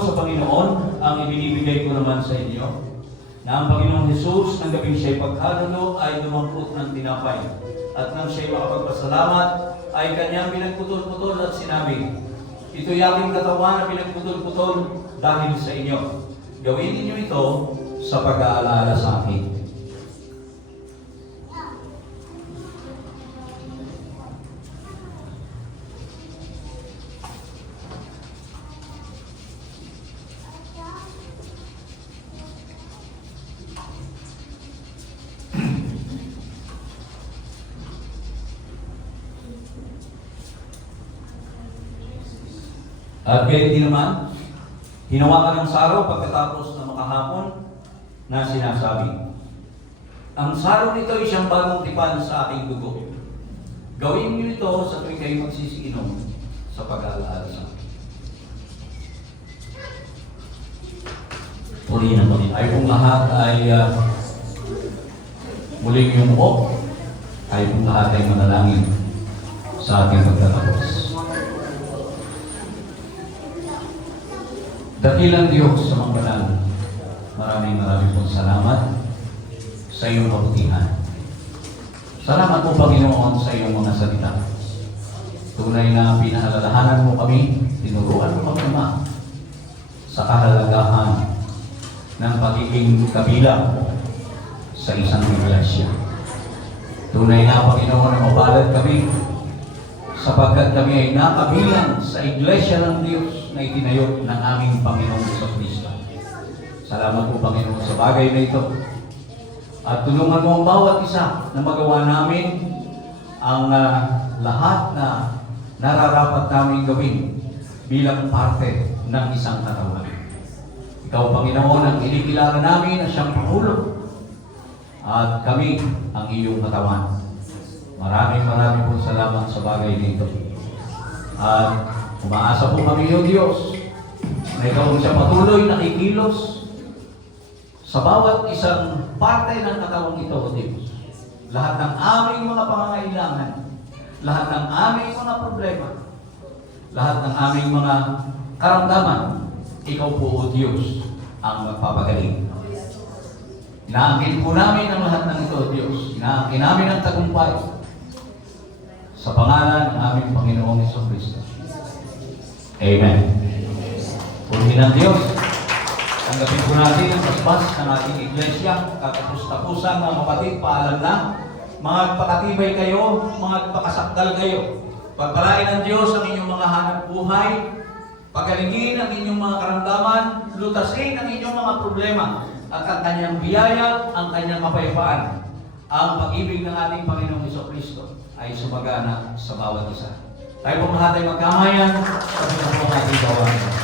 sa Panginoon ang ibinibigay ko naman sa inyo, na ang Panginoong Jesus ng gabing siya'y pagkanulo ay dumampot ng tinapay. At nang siya'y makapagpasalamat, ay kanyang pinagputol-putol at sinabi, ito'y aking katawan na pinagputol-putol dahil sa inyo. Gawin ninyo ito sa pag-aalala sa akin. At gayon din naman, hinawakan ng saro pagkatapos na makahapon na sinasabi, ang saro nito ay siyang bagong tipan sa aking dugo. Gawin niyo ito sa tuwing kayo magsisiinom sa pag-aalala sa akin. Puri na puri. Ay kung lahat ay muling yung upo, ay kung lahat ay manalangin sa ating pagtatapos. Dakilang Diyos sa mga banal, maraming pong salamat sa iyong kabutihan. Salamat po, Panginoon, sa iyong mga salita. Tunay na pinahalalahanan mo kami, tinuruan mo kami, Ama, sa kahalagahan ng pagiging kabilang sa isang iglesia. Tunay na, Panginoon, na mabalad kami sapagkat kami ay nakabilang sa iglesia ng Diyos na itinayo ng aming Panginoong Jesucristo. Salamat po, Panginoon, sa bagay na ito. At tulungan mo ang bawat isa na magawa namin ang lahat na nararapat namin gawin bilang parte ng isang katawan. Ikaw, Panginoon, ang inikilala namin na siyang Pangulo. At kami ang iyong katawan. Maraming po salamat sa bagay nito. At umaasa po kami, O Diyos, na ikaw siya patuloy na kikilos sa bawat isang parte ng katawang ito, O Diyos. Lahat ng aming mga pangangailangan, lahat ng aming mga problema, lahat ng aming mga karamdaman, ikaw po, O Diyos, ang magpapagaling. Inaangkin po namin ang lahat ng ito, O Diyos. Inaangkin namin ang tagumpay sa pangalan ng aming Panginoong Jesucristo. Amen. Purihin ng Diyos. Tanggapin po natin ang paspas ng ating iglesia. Katapos-tapusan mga kapatid, paalam na. Magpakatibay kayo, magpakasakdal kayo. Pagpalain ng Diyos ang inyong mga hanap buhay. Pagalingin ang inyong mga karamdaman. Lutasin ang inyong mga problema. At ang kanyang biyaya, ang kanyang kapayapaan. Ang pag-ibig ng ating Panginoong Jesucristo ay sumagana sa bawat isa. Tayo po lahat ay magkamayan sa pinapong ating gawain.